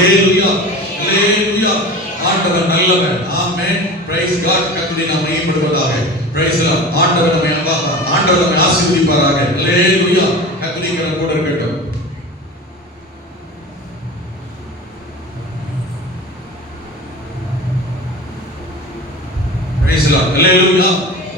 அல்லேலூயா அல்லேலூயா. ஆண்டவர் நல்லவர். ஆமென். Praise God. கர்த்தரை நாம் மகிமைப்படுவதாக. Praise Lord. ஆண்டவர் நம்மை ஆசீர்வதிப்பாராக. அல்லேலூயா. கர்த்தரை கூட இருக்கட்டும். Praise Lord. அல்லேலூயா.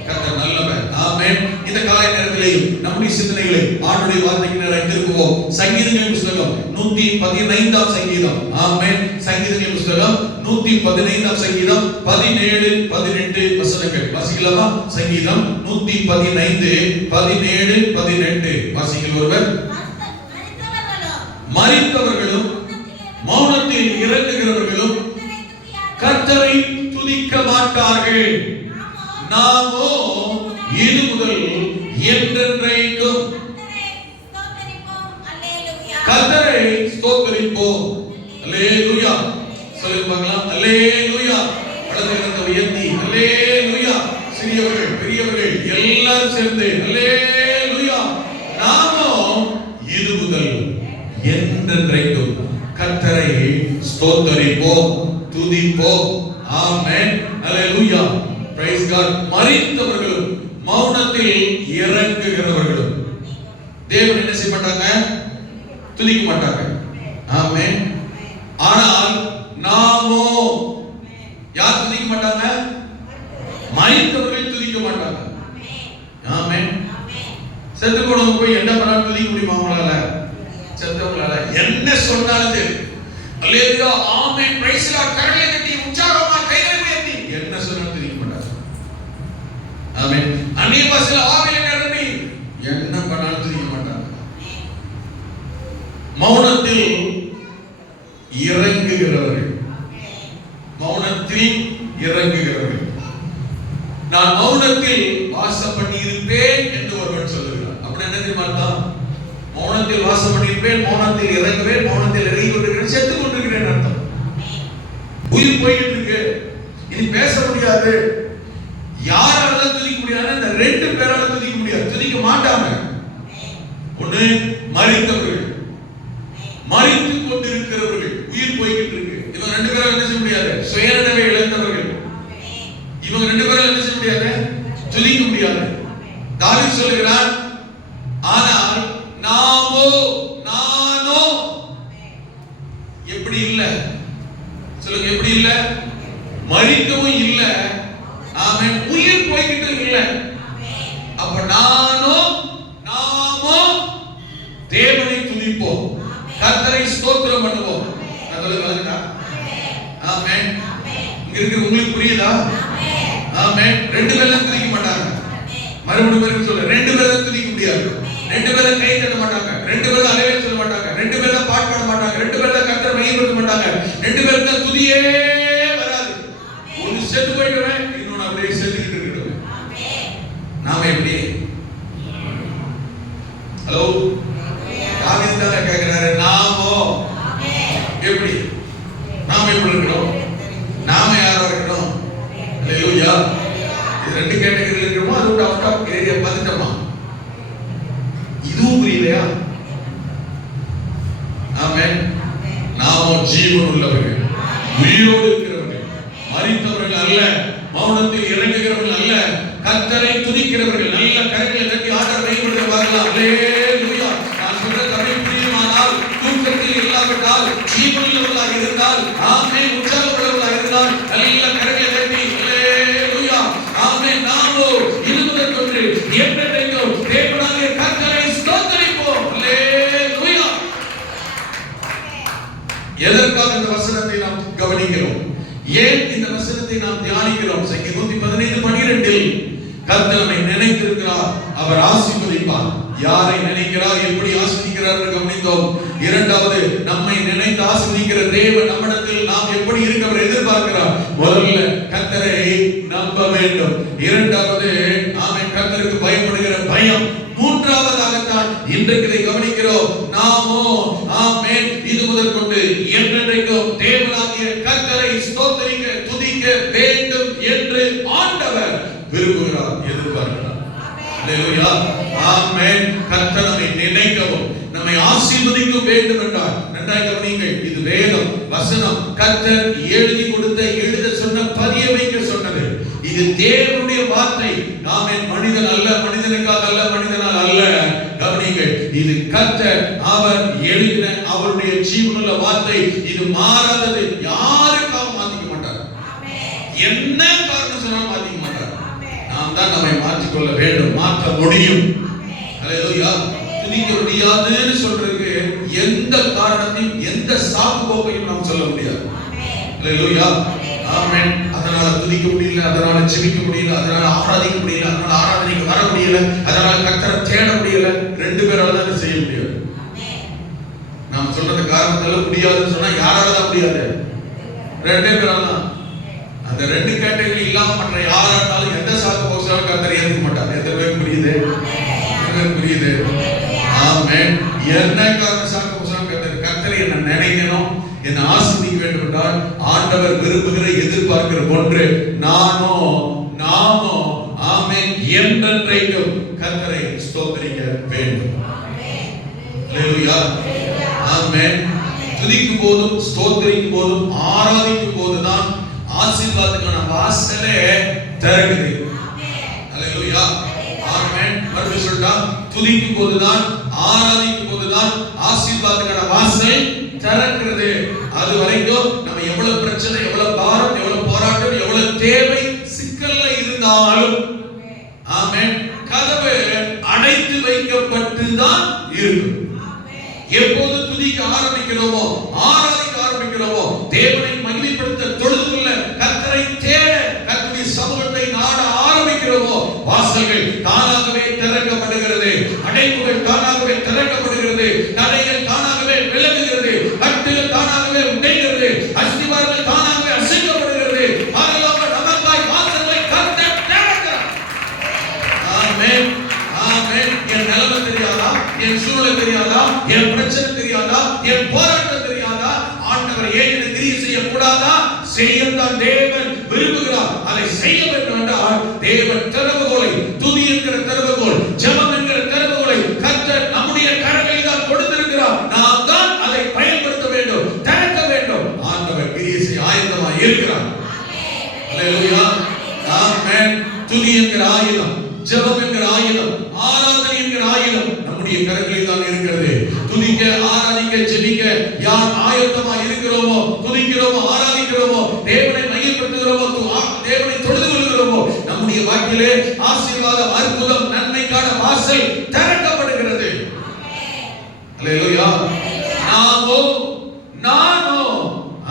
கர்த்தர் நல்லவர். ஆமென். இந்த காலை நேரத்திலேயும் நம்முடைய சிந்தனைகளை ஆண்டுடைய வார்த்தைக்கு நேராக திருப்புவோம். சங்கீதங்களின் புத்தகம் 115ஆம் சங்கீதம். ஆமென். சங்கீதங்களின் புத்தகம் 115ஆம் சங்கீதம் 17 18 வசனங்கள் வாசிக்கலாமா? சங்கீதம் 115 17 18 வாசிங்கள் ஒருவர். மரித்தவர்களும் மௌனத்தில் இறங்குகிறவர்களும் கர்த்தரை துதிக்க மாட்டார்கள். நாமோ இது முதல் என்றென்றைக்கும் கர்த்தரை ஸ்தோத்திரிப்போம். அல்லேலூயா. சொல்லுங்க பார்க்கலாம். அல்லேலூயா. வலது கரத்தை உயர்த்தி அல்லேலூயா. சிறியவர்கள் பெரியவர்கள் எல்லாரும் சேர்ந்து அல்லேலூயா. நாமோ இது முதல் என்றென்றைக்கும் கர்த்தரை ஸ்தோத்திரிப்போம், துதிப்போம். ஆமென். அல்லேலூயா. Price God. மரித்தவர்களும் மௌனத்தில் இறங்குகிறவர்களும் தேவன் என்ன செய்ய மாட்டாங்க? துதிக்க மாட்டாங்க. ஆமென். ஆனால் நாமோ யார் துதிக்க மாட்டாங்க? மரித்தவர்கள் துதிக்க மாட்டாங்க. ஆமென். செத்து போனவங்க போய் என்ன பண்ணாலும் துதிக்க முடியுமா அவங்களால? செத்தவங்களால என்ன சொன்னாலும் சரி அல்லேலூயா ஆமென் பிரைஸ் லார்ட் கரங்களை தட்டி உற்சாகமா கைகளை உயர்த்தி என்ன சொன்னாலும் துதிக்க மாட்டாங்க. ஆமென். அந்நிய பாஷையில் ஆவியில நிரம்பி என்ன பண்ணாலும் துதிக்க மாட்டாங்க. மௌனத்தில் இறங்குகிறவர்கள். மௌனத்தில் இறங்குகிறவர்கள். நான் மௌனத்தில் வாசம் பண்ணி இருப்பேன் என்று ஒருவன் சொல்லுகிறார். அப்படி என்ன தெரியுமா? மௌனத்தில் வாசம் பண்ணி இருப்பேன், மௌனத்தில் இறங்குவேன், மௌனத்தில் இறங்கி கொண்டிருக்கிறேன், செத்து கொண்டிருக்கிறேன் அர்த்தம். உயிர் போயிட்டு இருக்கு, இனி பேச முடியாது. யாரால துதிக்க முடியாது? இந்த ரெண்டு பேரால துதிக்க முடியாது. துதிக்க மாட்டாங்க. ஒண்ணு மரித்தவர்கள், மரித்து கொண்டிருக்கிறவர்கள், உயிர் போய்கிட்டு இருக்கு. இவங்க ரெண்டு பேரும் என்ன செய்ய முடியாது? சுயநினைவை இழந்தவர்கள். இவங்க ரெண்டு பேரும் என்ன செய்ய முடியாது? துதிக்க முடியாது. தாவீது சொல்லுகிறான், ஆனால் நானோ எப்படி இல்ல? சொல்லுங்க, எப்படி இல்ல? மரிக்கவும் இல்ல. ஆமென். உயிர் போய்கிட்டு இல்ல. அப்ப நாமோ தேவனை துதிப்போம், கர்த்தரை ஸ்தோத்திரம் பண்ணுவோம். ஆமென். இங்க இருக்கு, உங்களுக்கு புரியுதா? ஆமென். ரெண்டு பேரும் துதிக்க மாட்டாங்க. மறுபடியும் சொல்ல, ரெண்டு பேரும் துதிக்க முடியாது. ரெண்டு பேரும் கை தட்ட மாட்டாங்க. ரெண்டு பேரும் அலைவே சொல்ல மாட்டாங்க. ரெண்டு பேரும் பாட்டு பாட மாட்டாங்க. ரெண்டு பேரும் கர்த்தரை மகிமைப்படுத்த மாட்டாங்க. ரெண்டு பேருக்கு துதியே வராது. ஒன்னு செத்து போயிடுவேன், இன்னொன்னு அப்படியே செத்துக்கிட்டு இருக்கட்டும். நாம எப்படி? ஹலோ, தாவீது தான் கேக்குறாரு, நாமோ எப்படி? நாம எப்படி இருக்கணும்? நாம யாரா இருக்கணும்? அல்லேலூயா. இது ரெண்டு கேட்டகரியில இருக்கணுமா? அது ஒரு அவுட் ஆஃப் ஏரியா பார்த்துட்டோமா? இதுவும் புரியலையா? ஆமென். நாமோ ஜீவன் உள்ளவர்கள், உயிரோடு இருக்கிறவர்கள், மரித்தவர்கள் அல்ல, மௌனத்தில் இறங்குகிறவர்கள் அல்ல, கர்த்தரை துதிக்கிறவர்கள். நல்ல கரங்களை தட்டி ஆண்டவரை மகிமைப்படுத்த பார்க்கலாம். அல்லேலூயா. நான் சொல்ற தமிழ் புரியுமானால், தூக்கத்தில் இல்லாவிட்டால், ஜீவனுள்ளவர்களாக இருந்தால், ஆமென், உற்சாகப்படுவர்களாக இருந்தால், நல்ல கரங்களை தட்டி அல்லேலூயா. ஆமென். நாமோ இது முதல் கொண்டு என்றென்றைக்கும் தேவனாகிய கர்த்தரை ஸ்தோத்திரிப்போம். அல்லேலூயா. எதற்காக இந்த வசனத்தை நாம் கவனிக்கிறோம்? ஏன் இந்த வசனத்தை நாம் தியானிக்கிறோம்? சங்கீதம் 115:12 கர்த்தர் நம்மை நினைத்திருக்கிறார், அவர் ஆசீர்வதிப்பார். யாரை நினைக்கிறார், எப்படி ஆசீர்வதிக்கிறார் என்று கவனித்தோம். இரண்டாவது, நம்மை நினைத்து ஆசீர்வதிக்கிற தேவன் நம்மிடத்தில் நாம் எப்படி இருக்க அவர் எதிர்பார்க்கிறார். முதல்ல கர்த்தரை நம்ப வேண்டும். இரண்டாவது, ஆமென், கர்த்தருக்கு பயப்படுகிற பயம். மூன்றாவதாகத்தான் இன்றைக்கு இதை கவனிக்கிறோம். நாமோ ஆமென் இது முதல் கொண்டு என்றென்றைக்கும் தேவனாகிய கர்த்தரை ஸ்தோத்திரிக்க துதிக்க வேண்டும் என்று ஆண்டவர் விரும்புகிறார், எதிர்பார்க்கிறார். அல்லேலூயா. ஆமென். கர்த்தர் நம்மை நினைக்கவும் நம்மை ஆசீர்வதிக்க வேண்டும் என்றார். நன்றாக கவனியுங்கள். இது வேதம், வசனம், கர்த்தர் எழுதி கொடுத்த, எழுத சொன்ன, பதிய வைக்க சொன்னது. இது தேவனுடைய வார்த்தை. ஆமென். மனிதன் அல்ல, மனிதனுக்காக அல்ல, மனிதனால் அல்ல. கவனியுங்கள். இது கர்த்தர் அவர் எழுதின அவருடைய ஜீவனுள்ள வார்த்தை. இது மாறாதது. யாருக்காக மாத்திக்க மாட்டார். என்ன காரணம் சொன்னாலும் மாத்திக்க மாட்டார். நாம் தான் நம்மை மாற்றிக்கொள்ள வேண்டும், மாற்ற முடியும். ஹல்லேலூயா. துதிக்க முடியாதுன்னு சொல்றதுக்கு எந்த காரணத்தையும் எந்த சாக்கு போக்கையும் நாம் சொல்ல முடியாது. ஹல்லேலூயா. ஆமென். அதனால துதிக்க முடியல, அதனால ஜெபிக்க முடியல, அதனால ஆராதிக்க முடியல, அதனால ஆராதனைக்கு வர முடியல, அதனால கர்த்தரை தேட முடியல. ரெண்டு பேரால தான் செய்ய முடியாது. நாம் சொல்றது காரணத்தால முடியாதுன்னு சொன்னா யாரால தான் முடியாது? ரெண்டே பேரால தான். அந்த ரெண்டு கேட்டகரி இல்லாம மற்ற யாராலும் எந்த சாக்கு போக்ஸாலும் கர்த்தரை ஏத்துக்க மாட்டார். எத்தனை பேருக்கு புரியுது? புரியுது? ஆமென். என்ன காரணம் சாக்கு போக்ஸாலும் கர்த்தரை என்ன நினைக்கணும், என்ன ஆசீர்வதிக்க வேண்டும் என்றால் ஆண்டவர் விரும்புகிற, எதிர்பார்க்கிற ஒன்று நானோ நாமோ ஆமென் என்றென்றைக்கும் கர்த்தரை ஸ்தோத்திரிக்க வேண்டும். ஹல்லேலூயா. ஆமென். துதிக்கும் போதும் ஸ்தோத்திரிக்கும் போதும் ஆராதிக்கும் போதுதான் ஆசீர்வாதத்துக்கான வாசலே திறக்குது. ஹல்லேலூயா. ஆமென். மறுபடியும் சொல்றா, துதிக்கும் போதுதான் ஆராதிக்கும் போதுதான் ஆசீர்வாதத்துக்கான வாசல் திறக்கிறது. அது வரைக்கும் நம்ம எவ்வளவு பிரச்சனை, எவ்வளவு பாரம், எவ்வளவு போராட்டம், எவ்வளவு தேவை, சிக்கல்ல இருந்தாலும் ஆமென், கதவு அடைத்து வைக்கப்பட்டு தான் இருக்கும். எப்போது துதிக்க ஆரம்பிக்கிறோமோ, ஆராதிக்க ஆரம்பிக்கிறோமோ, தேவனை மகிமைப்படுத்த, தொழுது கொள்ள, கர்த்தரை தேட, கர்த்தருடைய சமூகத்தை நாட ஆரம்பிக்கிறோமோ, வாசல்கள் தானாகவே திறக்கப்படுகிறது, அடைப்புகள் தானாகவே திறக்கப்படுகிறது, தடைகள் தானாகவே விலகுகிறது, கட்டுகள் தானாகவே உடைகிறது, அஸ்திவாரங்கள் தானாகவே அசைக்கப்படுகிறது. ஆகவே நமக்காய் வாசல்களை கர்த்தர் திறக்கிறார். ஆமென். ஆமென். என் நிலைமை தெரியாதா, என் சூழ்நிலை தெரியாதா, என் பிரச்சனை தெரியாதா, என் போராட்டம் தெரியாதா, ஆண்டவர் ஏன் இந்த கிரியை செய்யக்கூடாதா? செய்யத்தான் தேவன் விரும்புகிறார். அதை செய்ய வேண்டும் என்றால் தேவன் திறவுகோலை, துதி என்கிற திறவுகோல், ஜெபம் என்கிற திறவுகோலை கர்த்தர் நம்முடைய கரங்களில் தான் கொடுத்திருக்கிறார். நாம் தான் அதை பயன்படுத்த வேண்டும், திறக்க வேண்டும். ஆண்டவர் கிரியை செய்ய ஆயத்தமாக இருக்கிறார். ஹல்லேலூயா. ஆமென். துதி என்கிற ஆயுதம், ஜெபம் என்கிற ஆயுதம், ஆராதனை என்கிற ஆயுதம் நம்முடைய கரங்களில் தான் இருக்கிறது. துதிக்க, ஆராதிக்க, ஜெபிக்க யார் ஆயத்தமா இருக்கிறோமோ, துதிக்கிறோமோ, ஆராதிக்கிறோமோ, தேவனை மையப்படுத்துகிறோமோ, தேவனை தொழுது கொள்கிறோமோ, நம்முடைய வாழ்க்கையிலே ஆசீர்வாதம், அற்புதம், நன்மைக்கான வாசல் திறக்கப்படுகிறது. ஹல்லேலூயா. நானோ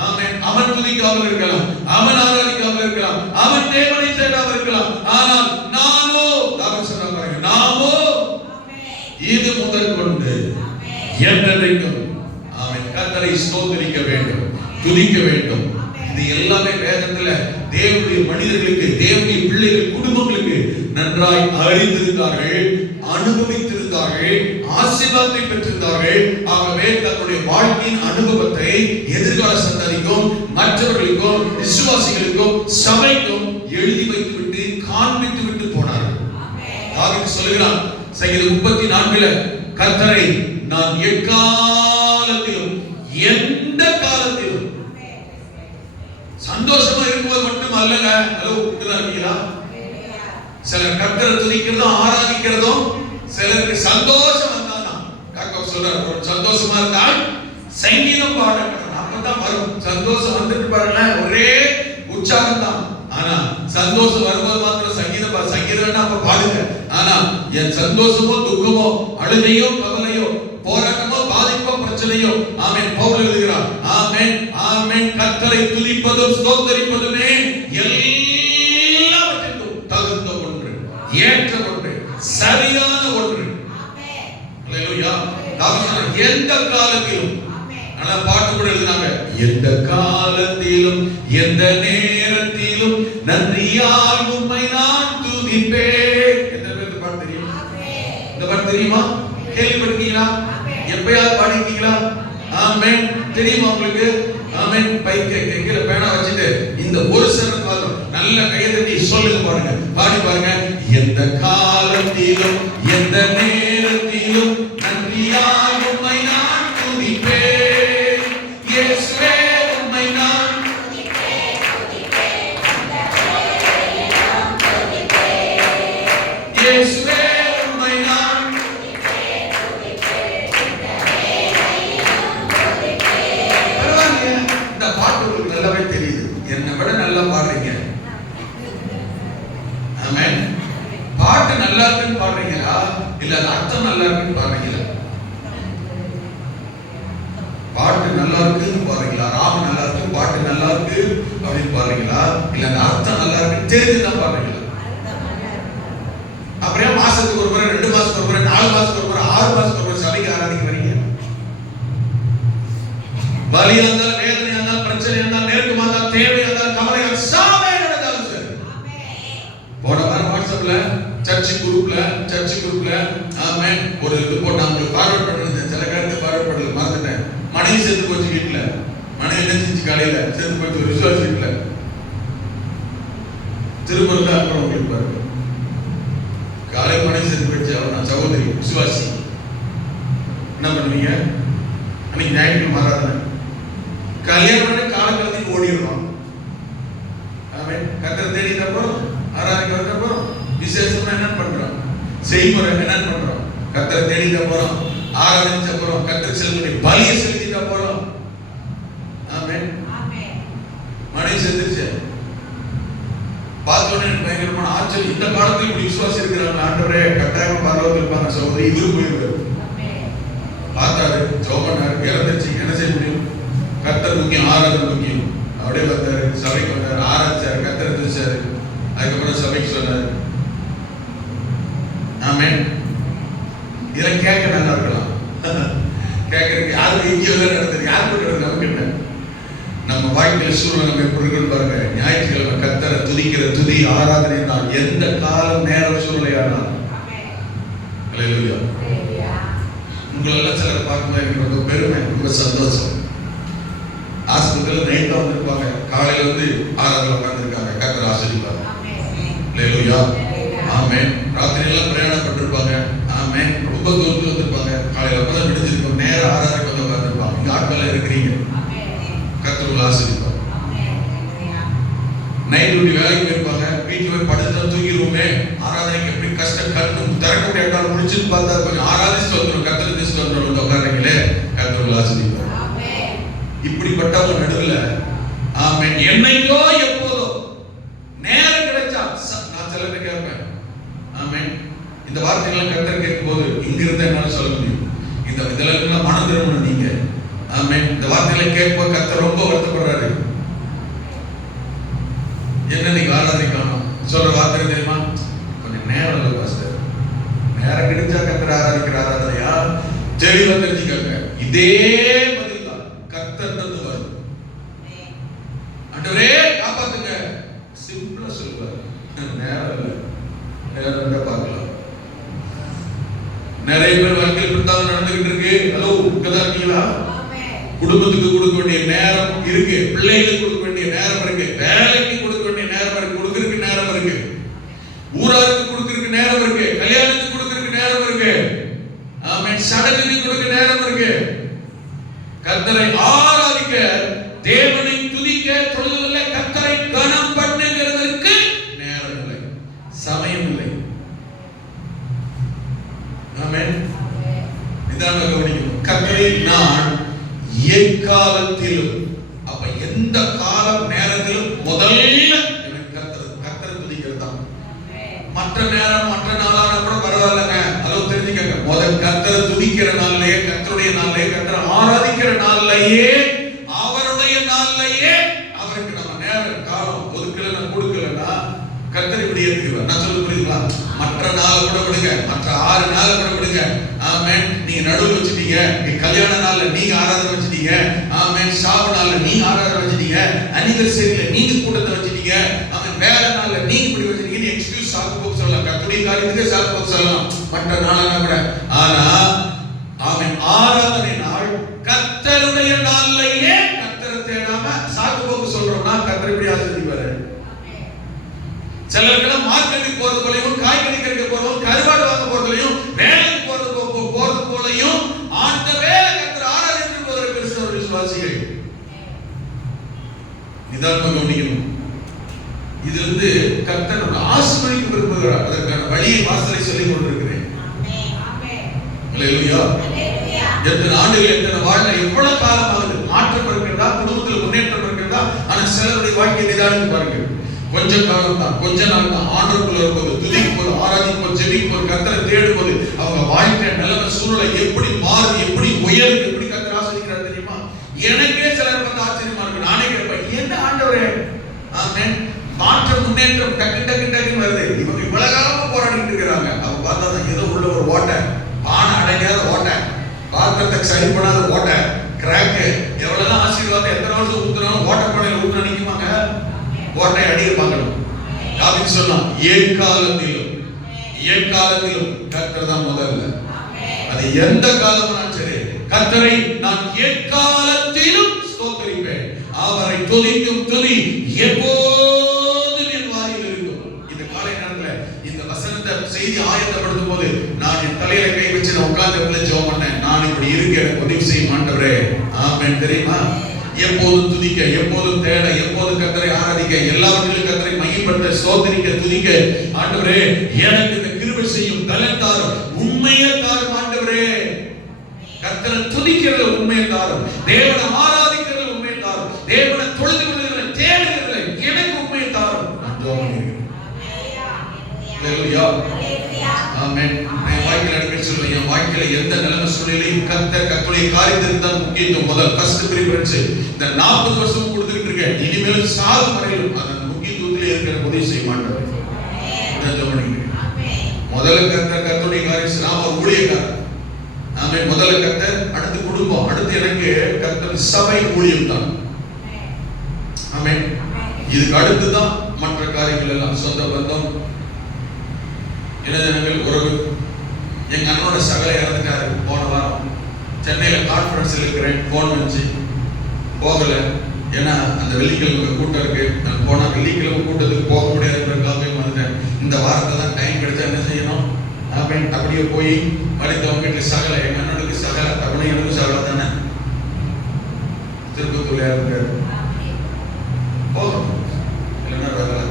ஆமென், அவன் துதிக்காமல் இருக்கலாம், அவன் ஆராதிக்காமல் இருக்கலாம், அவன் தேவனை தேடாமல் இருக்கலாம், ஆனால் நானோ, அவன் சொன்ன பாருங்க, நாமோ இது முதல் கொண்டு என்றென்றைக்கும் ஆமென் கர்த்தரை ஸ்தோத்திரிக்க வேண்டும், துதிக்க வேண்டும். இது எல்லாமே வேதத்துல தேவனுடைய மனிதர்களுக்கு, தேவனுடைய பிள்ளைகள், குடும்பங்களுக்கு நன்றாய் அறிந்திருந்தார்கள், அனுபவித்திருந்தார்கள், ஆசீர்வாதத்தை பெற்றிருந்தார்கள். ஆகவே தன்னுடைய வாழ்க்கையின் அனுபவத்தை எதிர்கால சந்ததிக்கும், மற்றவர்களுக்கும், விசுவாசிகளுக்கும், சபைக்கும் எழுதி வைத்துவிட்டு, காண்பித்து விட்டு போனார்கள். தாவீது சொல்கிறான் சங்கீதம் 34ல, கர்த்தரை நான் எக்காலத்திலும், எந்த காலத்திலும், சந்தோஷமா இருக்கும்போது மட்டும் அல்லங்க. இருக்கீங்களா? சிலர் கர்த்தரை துதிக்கிறதும் ஆராதிக்கிறதும், சிலருக்கு சந்தோஷம் வந்தாதான். யாக்கோபு சொல்றார், ஒரு சந்தோஷமா இருந்தால் சங்கீதம் பாடுங்க. அப்பதான் வரும் சந்தோஷம். வந்துட்டு பாருங்க, ஒரே உற்சாகம் தான். ஆனா சந்தோஷம் வரும்போது மாத்திரம் சங்கீதம் அப்ப பாடுங்க. ஆனா என் சந்தோஷமோ, துக்கமோ, அழுகையோ, கவலையோ, போராட்டமோ, பாதிப்போ, பிரச்சனையோ, ஆமென், பவுல் எழுதுகிறார், ஆமென், ஆமென், கர்த்தரை துதிப்பதும் ஸ்தோத்திரிப்பதுமே எல்லாவற்றிற்கும் தகுந்த ஒன்று, ஏற்ற ஒன்று, சரியான ஒன்று. ஹல்லேலூயா. தாவீது எந்த காலத்திலும், ஆனா பாட்டு கூட எழுதினாங்க, எந்த காலத்திலும், எந்த நேரத்திலும் நன்றியால் உம்மை நான் துதிப்பேன். எந்த பேருக்கு பாட்டு தெரியும்? இந்த பாட்டு தெரியுமா? கேள்விப்பட்டிருக்கீங்களா? எப்பயாவது பாடிருக்கீங்களா? ஆமென். தெரியுமா உங்களுக்கு? ஆமென். பைக்கு எங்கல பேனா வச்சிட்டு இந்த ஒரு சரணம் பாருங்க, நல்ல கையை தட்டி சொல்லுங்க பாருங்க, பாடி பாருங்க. எந்த காலத்திலும், எந்த நேரத்திலும் நன்றியால் உம்மை நான் துதிப்பேன். நல்லா இருக்குன்னு பாருங்களா? பாட்டு நல்லா இருக்குன்னு பாருங்களா? ராகம் நல்லா இருக்கு, பாட்டு நல்லா இருக்கு அப்படின்னு பாருங்களா? இல்ல அந்த அர்த்தம் நல்லா இருக்கு தெரிஞ்சுதான் பாருங்களா? அப்புறம் மாசத்துக்கு ஒரு முறை, 2 மாசத்துக்கு ஒரு முறை, 4 மாசத்துக்கு ஒரு முறை, 6 மாசத்துக்கு ஒரு முறை சபைக்கு ஆராதிக்க வரீங்க? வலியா இருந்தாலும், வேதனையா இருந்தாலும், பிரச்சனையா இருந்தாலும், நெருக்கமா இருந்தாலும், தேவையா இருந்தாலும், கவலையா சாவே நடந்தாலும் சரி. போன வாரம் வாட்ஸ்அப்ல சர்ச் குரூப்ல ஆமென் ஒரு இது போட்டு உங்களுக்கு ஃபார்வர்ட் பண்ணுங்க. சில கருத்து ஃபார்வர்ட் பண்ணல, மறந்துட்டேன். மனைவி செத்து போச்சு வீட்டுல. மனைவி நினைச்சு காலையில செத்து போச்சு ஒரு விசுவாசி வீட்டுல. திருப்பூர்ல அப்புறம் உங்களுக்கு பாருங்க. காலையில் மனைவி செத்து போச்சு, அவர் நான் சகோதரி விசுவாசி. என்ன பண்ணுவீங்க? அன்னைக்கு ஞாயிற்றுக்கிழமை ஆராதனை. கல்யாணம் பண்ணி காலக்காலத்துக்கு ஓடிடுறோம். ஆமென். கர்த்தரை தேடிட்ட போறோம், ஆராதனைக்கு வந்த போறோம், விசேஷம்னா என்ன பண்றோம்? செய்முறை என்ன பண்றோம்? கர்த்தரை தேடிட்ட போறோம், ஆராதனைச்ச போறோம், கர்த்தர் செலுத்தி பலியை செலுத்திட்ட போறோம். ஆமென். மனைவி செத்துருச்சு. பார்த்தோன்னே எனக்கு பயங்கரமான ஆச்சரியம். இந்த காலத்தில் இப்படி விசுவாசி இருக்கிறாங்க. ஆண்டவரே கட்டாயமா பரலோகத்தில் இருப்பாங்க சகோதரி, இவரு போயிருக்காரு. பார்த்தாரு, ஜெபம் பண்ணாரு, இறந்துச்சு. என்ன செய்ய முடியும்? கர்த்தர் முக்கியம், ஆராதனை முக்கியம். அப்படியே பார்த்தாரு, சபைக்கு வந்தாரு, ஆராய்ச்சாரு, கர்த்தரை துதிச்சாரு. அதுக்கப்புறம் சபைக்கு சொன்னாரு. ஆமென். இதெல்லாம் கேட்க நல்லா இருக்கலாம். கேட்கறதுக்கு யாரும் எங்கேயோ நடந்தது, யாருக்கு நடந்தது நமக்கு என்ன? நம்ம வாழ்க்கையில சூழ்நிலை நம்ம எப்படி இருக்குன்னு பாருங்க. ஞாயிற்றுக்கிழமை கர்த்தரை துதிக்கிற துதி ஆராதனை தான் எந்த காலம் நேரம் சூழ்நிலையானாலும். அல்லேலூயா. உங்களெல்லாம் சிலர் பார்க்கும்போது எனக்கு ரொம்ப பெருமை, ரொம்ப சந்தோஷம். ஆஸ்பத்திரியில் நைட்டா வந்திருப்பாங்க, காலையில வந்து ஆராதனை உட்கார்ந்துருக்காங்க. கர்த்தர் ஆசீர்வதிப்பார். அல்லேலூயா. ஆமென். ராத்திரி எல்லாம் பிரயாணப்பட்டிருப்பாங்க. ஆமென். ரொம்ப தூரத்துல வந்திருப்பாங்க. காலையில அப்பதான் விடிஞ்சிருக்கும், நேர ஆராதனைக்கு வந்து உட்கார்ந்துருப்பாங்க. இங்க ஆட்கள் இருக்கிறீங்க, கர்த்தர் ஆசீர்வதிப்பார். நைட் டியூட்டி வேலைக்கு போயிருப்பாங்க, வீட்டுல போய் படுத்தா தூங்கிடுவோமே, ஆராதனைக்கு எப்படி கஷ்டம், கண்ணும் திறக்க முடியாட்டாலும் முடிச்சுட்டு பார்த்தா கொஞ்சம் ஆராதிச்சு வந்துடும், கர்த்தர் திசை வந்துடும், உட்கார்றீங்களே, கர்த்தர் ஆசீர்வதிப்பார். இப்படிப்பட்ட ஒரு நடுவில் ஆமென் என்னைக்கோ எப்போதோ நேரம் கிடைச்சா நான் சிலரை கேட்பேன். ஆமென். இந்த வார்த்தைகளை கர்த்தர் கேட்கும் போது இங்கிருந்து என்னால சொல்ல முடியும், இதெல்லாம் மனம் திரும்பணும் நீங்க. ஆமென். இந்த வார்த்தைகளை கேட்போது கர்த்தர் ரொம்ப வருத்தப்படுறாரு. என்ன நீங்க ஆராதிக்கணும் சொல்ற வார்த்தை தெரியுமா? கொஞ்சம் நேரம் இல்லை பாஸ்டர். நேரம் கிடைச்சா கர்த்தர் ஆராதிக்கிற ஆராதனையா? தெளிவா தெரிஞ்சுக்கங்க. இதே பதில் தான் கர்த்தர்ன்றது வரும். ஆண்டவரே காப்பாத்துங்க, சிம்பிளா சொல்லுவார். நேரம் இல்லை, நேரம் இருந்தா பார்க்கலாம். நிறைய பேர் வாழ்க்கையில் பிடித்தாலும் நடந்துகிட்டு இருக்கு. ஹலோ, இங்கதான் இருக்கீங்களா? குடும்பத்துக்கு கொடுக்க வேண்டிய நேரம் இருக்கு, பிள்ளைகளுக்கு கொடுக்க வேண்டிய நேரம் இருக்கு, வேலைக்கு கொடுக்க வேண்டிய நேரம் இருக்கு, கொடுக்கறதுக்கு நேரம் இருக்கு, ஊராருக்கு கொடுக்கறதுக்கு நேரம் இருக்கு, கல்யாணத்துக்கு கொடுக்கறதுக்கு நேரம் இருக்கு, ஆமென், சடங்குக்கு கொடுக்க நேரம் இருக்கு. கர்த்தரை ஆராதிக்க, தேவனை துதிக்க, தொழுதுல கர்த்தரை கனம் பண்ணுகிறதற்கு நேரம் இல்லை, சமயம் இல்லை. ஆமென். இதான் கவனிக்கணும். கர்த்தரை நான் எக்காலத்திலும், அப்ப எந்த காலம் நேரத்திலும் முதல்ல எனக்கு கர்த்தரை துதிக்கிறது தான். மற்ற நேரம் மற்ற நாளான கூட பரவாயில்லைங்க, அதோ தெரிஞ்சுக்கங்க. முதல் கர்த்தரை துதிக்கிற நாள்லயே, கர்த்தருடைய நாள்லயே, கர்த்தரை ஆராதிக்கிற நாள்லயே, அவருடைய நாள்லயே அவருக்கு நம்ம நேரம் காலம் ஒதுக்கல கொடுக்கலன்னா கர்த்தர் இப்படி ஏற்றுக்குவார். நான் சொல்ல புரியுதுங்களா? மற்ற நாள் கூட விடுங்க, மற்ற 6 நாள் கூட விடுங்க. ஆமென். நீங்க நடுவில் வச்சுட்டீங்க, கல்யாண நாள்ல நீங்க ஆராதனை வச்சுட்டீங்க, ஆமென், சாவு நாள்ல நீங்க ஆராதனை வச்சுட்டீங்க, அனிவர்சரியில நீங்க கூட்டத்தை வச்சுட்டீங்க, ஆமென், வேலை நாள்ல நீங்க இப்படி வச்சுட்டீங்கன்னு எக்ஸ்கியூஸ் சாக்கு போக்கு சொல்லலாம். கர்த்தருடைய காரியத்துக்கு சாக்கு போக்கு சொல்லலாம், மற்ற நாளான கூட. ஆனா ஆமென், ஆராதனை நாள் கர்த்தருடைய நாள்லயே கர்த்தரை தேடாம சாக்கு போக்கு சொல்றோம்னா கர்த்தர் இப்படி ஆசீர்வதிப்பாரு. சிலருக்கெல்லாம் மார்க்கெட்டுக்கு போறது போலையும், காய்கறி கறிக்க போறதும், கருவாடு வாங்க போறதுலையும், வேலைக்கு போறது போலையும் ஆண்டவே கர்த்தர் ஆராதித்து போகிற கிறிஸ்தவ விசுவாசிகள் நிதானமாக கவனிக்கணும். இதுல இருந்து கர்த்தர் நம்ம ஆசீர்வதிக்க விரும்புகிறார். அதற்கான வழியை வாசலை சொல்லிக் கொண்டிருக்கிறேன். அல்லேலூயா. எத்தனை ஆண்டுகள், எத்தனை வாழ்க்கை, எவ்வளவு காலமாகுது, மாற்றம் இருக்கிறதா, குடும்பத்தில் முன்னேற்றம் இருக்கிறதா? ஆனா சிலருடைய வாழ்க்கை நிதானித்து பாருங்க. கொஞ்ச காலம் தான், கொஞ்ச நாள் தான். ஆண்டவருக்குள்ள இருப்பது, துதிக்கும் போது, ஆராதிக்கும் போது, ஜெபிக்கும் போது, கர்த்தரை தேடும் போது அவங்க வாழ்க்கை நிலைமை சூழ்நிலை எப்படி மாறுது, எப்படி உயருது, எப்படி கர்த்தர் ஆசீர்வதிக்கிறார் தெரியுமா? எனக்கே சிலர் வந்து ஆச்சரியமா இருக்கு. நானே கேட்பேன், என்ன ஆண்டவரே, ஆமென், மாற்றம் முன்னேற்றம் டக்கு டக்கு டக்குன்னு வருது. இவங்க இவ்வளவு காலமா போராடிட்டு இருக்கிறாங்க. அவங்க பார்த்தா ஏதோ உள்ள ஒரு ஓட்டை, பானை அடையாத ஓட்டை, பாத்திரத்தை சரி பண்ணாத ஓட்டை, கிராக்கு, எவ்வளவுதான் ஆசீர்வாதம் எத்தனை வருஷம் ஊத்துனாலும் ஓட்ட பானையில ஊத்துனா நிக்குமாங்க? ஓட்டை அடிக்க பார்க்கணும். அப்படின்னு சொல்லலாம். எக்காலத்திலும் கர்த்தர் தான் முதல்ல. அது எந்த காலமும் சரி, கர்த்தரை நான் எக்காலத்திலும் ஸ்தோத்திரிப்பேன். அவரை துதிக்கும் துதி எப்போதும் என் வாயில் இருக்கும். இந்த காலை நேரத்துல இந்த வசனத்தை செய்தி ஆயத்தப்படுத்தும் போது நான் என் தலையில கை வச்சு நான் உட்கார்ந்து ஜெபம் பண்ணேன். நான் இப்படி இருக்க எனக்கு உதவி செய்ய ஆண்டவரே. ஆமென். தெரியுமா? எப்போதும் துதிக்க, எப்போதும் தேட, எப்போதும் கர்த்தரை ஆராதிக்க, எல்லாவற்றிலும் கர்த்தரை மகிமைப்படுத்த, ஸ்தோத்திரிக்க, துதிக்க ஆண்டவரே எனக்கு இந்த கிருபை செய்யும் பலன் தாரும், உண்மையை தாரும் ஆண்டவரே. கர்த்தரை துதிக்கிறது உண்மையை தாரும், தேவனை ஆராதிக்கிறது உண்மையை தாரும், தேவனை தொழுது கொள்கிற தேடுகிறது எனக்கு உண்மையை தாரும். நான் ஜெபம் பண்ணுகிறேன். ஹல்லேலூயா, ஆமென். என் வாழ்க்கையில அடிக்கடி சொல்லுவேன், என் வாழ்க்கையில எந்த நிலைமை சூழ்நிலையும் கர்த்தருடைய காரியத்திற்கு தான் முக்கியத்துவம். முதல் ஃபர்ஸ்ட் ப்ரிஃபரன்ஸ். இந்த 40 வருஷம் கொடுத்துட்டு இருக்கேன், இனிமேல் சாது வரையிலும் அந்த முக்கியத்துவத்திலே இருக்கிற உதவி செய்ய மாட்டேன். முதல்ல கர்த்தருடைய காரியம், நான் ஒரு ஊழியக்காரர். ஆமென். முதல்ல கர்த்தர், அடுத்து குடும்பம், அடுத்து எனக்கு கர்த்தர் சபை ஊழியம் தான். ஆமென். இதுக்கு அடுத்து தான் மற்ற காரியங்கள் எல்லாம், சொந்த பந்தம், இனஜனங்கள், உறவு. எங்க அண்ணனோட சகல இறந்துட்டாரு போன வாரம். சென்னையில கான்ஃபரன்ஸ்ல இருக்கிறேன், போன் வச்சு போகல. ஏன்னா அந்த வெள்ளிக்கிழமை கூட்டம் இருக்கு. நான் போனா வெள்ளிக்கிழமை கூட்டத்துக்கு போக முடியாதுன்றதுக்காக வந்துட்டேன். இந்த வாரத்தை தான் டைம் கிடைச்சா என்ன செய்யணும்? அப்படியே போய் மறுத்தவங்க வீட்டுல சகல, எங்க அண்ணனுக்கு சகல, தமிழ் எனக்கு சகல தானே, திருப்பத்தூர்ல இருக்காரு, போகணும். இல்லைன்னா வரல.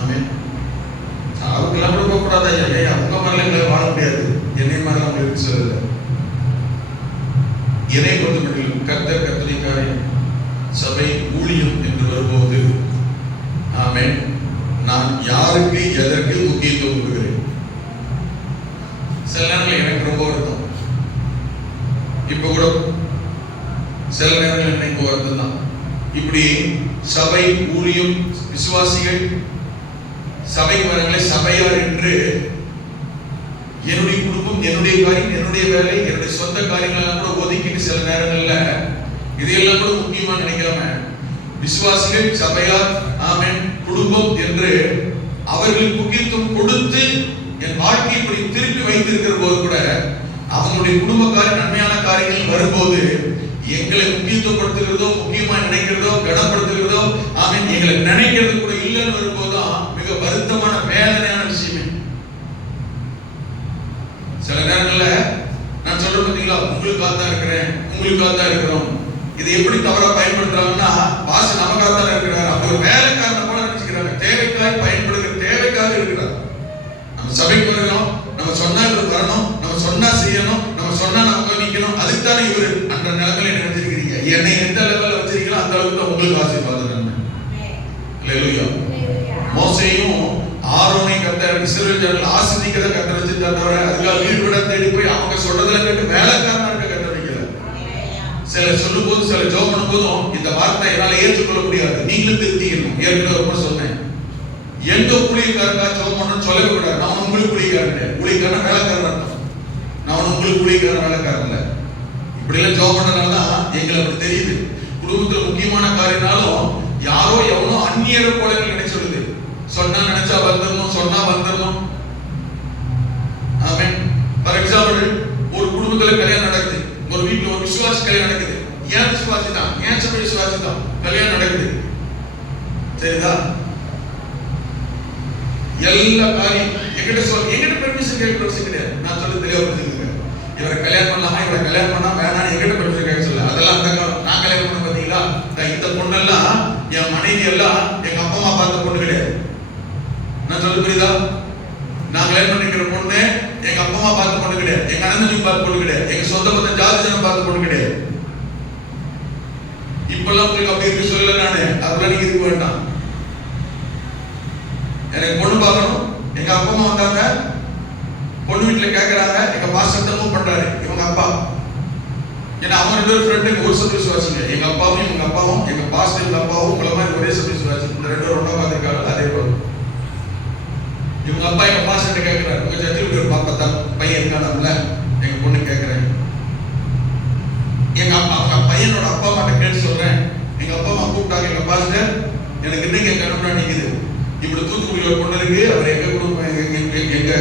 ஆமென். அவங்களாம் கூட போகக்கூடாது. ஐயா, உங்க மாதிரிலாம் எங்களால் வாழ முடியாது, என்னை மாதிரிலாம் உங்களுக்கு சொல்லல. என்னை பொறுத்த மட்டும் கர்த்தர், கர்த்தருடைய காரியம், சபை ஊழியம் என்று வரும்போது, ஆமென், நான் யாருக்கு எதற்கு முக்கியத்துவம் கொடுக்கிறேன்? சில நேரங்கள் எனக்கு ரொம்ப வருத்தம். இப்ப கூட சில நேரங்கள் எனக்கு வருத்தம் தான். இப்படி சபை ஊழியம், விசுவாசிகள் சபைக்கு வரங்களை சபையார் என்று என்னுடைய குடும்பம், என்னுடைய காரியம், என்னுடைய வேலை, என்னுடைய சொந்த காரியங்கள் கூட ஒதுக்கிட்டு சில நேரங்கள்ல இதையெல்லாம் கூட முக்கியமா நினைக்காம விசுவாசிகள், சபையார், ஆமென், குடும்பம் என்று அவர்களுக்கு முக்கியத்துவம் கொடுத்து என் வாழ்க்கை இப்படி திருப்பி வைத்திருக்கிற போது கூட அவங்களுடைய குடும்பக்காரி நன்மையான காரியங்கள் வரும்போது எங்களை முக்கியத்துவப்படுத்துகிறதோ, முக்கியமா நினைக்கிறதோ, கனப்படுத்துகிறதோ, ஆமென், எங்களை நினைக்கிறது கூட இல்லைன்னு வரும்போதுதான் மிக வருத்தமான வேதனையான விஷயமே. சில நேரங்கள்ல நான் சொல்றேன் பார்த்தீங்களா, உங்களுக்காக தான் இருக்கிறேன், உங்களுக்காக தான் இருக்கிறோம். இதை எப்படி தவறா பயன்படுத்துறாங்கன்னா, பாச நமக்காக தான் இருக்கிறார், அப்ப ஒரு வேலைக்காரனை போல நினைச்சுக்கிறாங்க. தேவைக்காக பயன்படுகிற, தேவைக்காக இருக்கிறார். நம்ம சபைக்கு வரணும், நம்ம சொன்னா இவர் வரணும், நம்ம சொன்னா செய்யணும், நம்ம சொன்னா நமக்கு நிக்கணும், அதுக்கு தானே இவர் அந்த நிலைமையில நினைச்சிருக்கிறீங்க. என்னை எந்த லெவல்ல வச்சிருக்கீங்களோ அந்த அளவுக்கு தான் உங்களுக்கு ஆசீர்வாதம். ஹல்லேலூயா. மோசேயும் ஆரோனையும் கர்த்தர் இஸ்ரவேல் ஜனங்களை ஆசீர்வதிக்கிறத கர்த்தர் வச்சிருந்தார் தவிர அதுக்காக வீடு விட தேடி போய் அவங்க சொல்றதுல கேட்டு வேலைக்காரனா இருக்க கர்த்தர் வைக்கல. சிலர் சொல்லும் போது, சில ஜெபம் பண்ணும் போதும் இந்த வார்த்தை என்னால ஏற்றுக்கொள்ள முடியாது, நீங்களும் திருத்திக்கணும். ஏற்கனவே ரொம்ப சொன்னேன், எந்த ஊழியக்காரங்க ஜெபம் பண்ணணும்னு சொல்லவே கூடாது. நான் உங்களுக்கு ஊழியக்காரன், ஊழியக்காரன் வேலைக்காரன் அர்த்தம். நான் உங்களுக்கு ஊழியக்காரன் வேலைக்காரன் இல்லை. இப்படி எல்லாம் ஜெபம் பண்ணனாலதான் எங்களை அப்படி தெரியுது. குடும்பத்துல முக்கியமான காரியம்னாலும் யாரோ எவனோ அந்நியரை போல நினைச்சுடுது. சொன்னா நினைச்சா வந்துடணும், சொன்னா வந்துடணும். ஆமென். ஃபார் எக்ஸாம்பிள், ஒரு குடும்பத்துல கல்யாணம் நடக்குது, ஒரு வீட்டுல ஒரு விசுவாசி கல்யாணம் நடக்குது. ஏன் விசுவாசி தான், ஏன் சபை விசுவாசி தான் கல்யாணம் நடக்குது, சரிதா? எல்லா காரியம் என்கிட்ட சொல்ல, என்கிட்ட பெர்மிஷன் கேட்க அவசியம் கிடையாது. நான் சொல்ல தெளிவாக இவரை கல்யாணம் பண்ணலாமா, இவரை கல்யாணம் பண்ணா வேணாம், என்கிட்ட பெர்மிஷன் கேட்க சொல்ல. அதெல்லாம் அந்த காலம். நான் கல்யாணம் பண்ண பாத்தீங்களா, இந்த பொண்ணெல்லாம் என் மனைவி எல்லாம் எங்க அப்பா அம்மா பார்த்த பொண்ணு கிடையாது. நான் சொல்ல புரியுதா? நான் கல்யாணம் பண்ணிக்கிற பொண்ணு எங்க அப்பா அம்மா பார்த்த பொண்ணு கிடையாது, எங்க அண்ணன் பார்த்த பொண்ணு கிடையாது, எங்க சொந்த பந்த ஜாதி ஜனம் பார்த்த பொண்ணு கிடையாது. இப்ப இப்பெல்லாம் உங்களுக்கு அப்படி இருக்கு சொல்ல நானு, அதெல்லாம் நீங்க இருக்க வேண்டாம். எனக்கு பொண்ணு பார்க்கணும், எங்க அப்பா அம்மா வந்தாங்க, பொண்ணு வீட்டுல கேட்கறாங்க, எங்க பாஸ்டர் மூவ் பண்றாரு இவங்க அப்பா. ஏன்னா அவங்க 2 பேரும் ஃப்ரெண்டுங்க, ஒரு சப்ஜெக்ட் விசுவாசிங்க. எங்க அப்பாவும் எங்க அப்பாவும் எங்க பாஸ்டர் அப்பாவும் உங்களை மாதிரி ஒரே சப்ஜெக்ட் விசுவாசி. இந்த 2 பேரும் ஒண்ணா பார்த்திருக்காங்க. அதே போல இவங்க அப்பா எங்க பாஸ்டர் கேட்கிறாரு, உங்க சர்ச்சில் ஒரு பாப்பா பையன் இருக்கானாம்ல, எங்க பொண்ணு கேட்கிறேன். எங்க அப்பா பையனோட அப்பா அம்மா கேட்டு சொல்றேன். எங்க அப்பா அம்மா கூப்பிட்டாங்க, எங்க பாஸ்டர் எனக்கு என்ன கேட்கணும்னா நிக்குது, இப்படி தூத்துக்குடியில் ஒரு பொண்ணு இருக்கு, அவர் எங்க குடும்பம் எங்க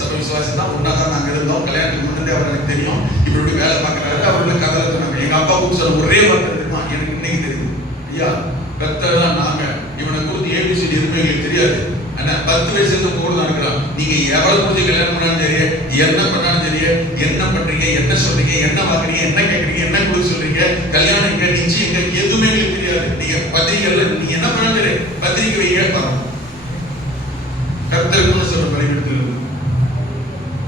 சபை விசுவாசி தான், ஒன்னாதான் நாங்க இருந்தோம், கல்யாணத்துக்கு முன்னாடி அவர் எனக்கு தெரியும், இப்படி வேலை பார்க்கறாரு, அவருடைய கதை சொன்னாங்க. எங்க அப்பா கூப்பிட்டு சொல்ல ஒரே வார்த்தை தெரியுமா, எனக்கு இன்னைக்கு தெரியுது ஐயா, கர்த்தர் நாங்க இவனை குறித்து ஏபிசிடி எதுவுமே எங்களுக்கு தெரியாது. ஆனா 10 வயசுல இருந்து கூட தான் இருக்கிறான். நீங்க எவ்வளவு குறித்து கல்யாணம் பண்ணாலும் சரி, என்ன பண்ணாலும் சரி, என்ன பண்றீங்க, என்ன சொல்றீங்க, என்ன வாங்குறீங்க, என்ன கேட்கறீங்க, என்ன கொடுக்க சொல்றீங்க, கல்யாணம் எங்க நிச்சயம் எங்க எதுவுமே எங்களுக்கு தெரியாது. நீங்க பத்திரிகைல நீங்க என்ன பண்ணாலும் சரி பத்திரிகை வைங்க பாருங்க. கர்த்தருக்கு சொல்ற பரிகெடுத்து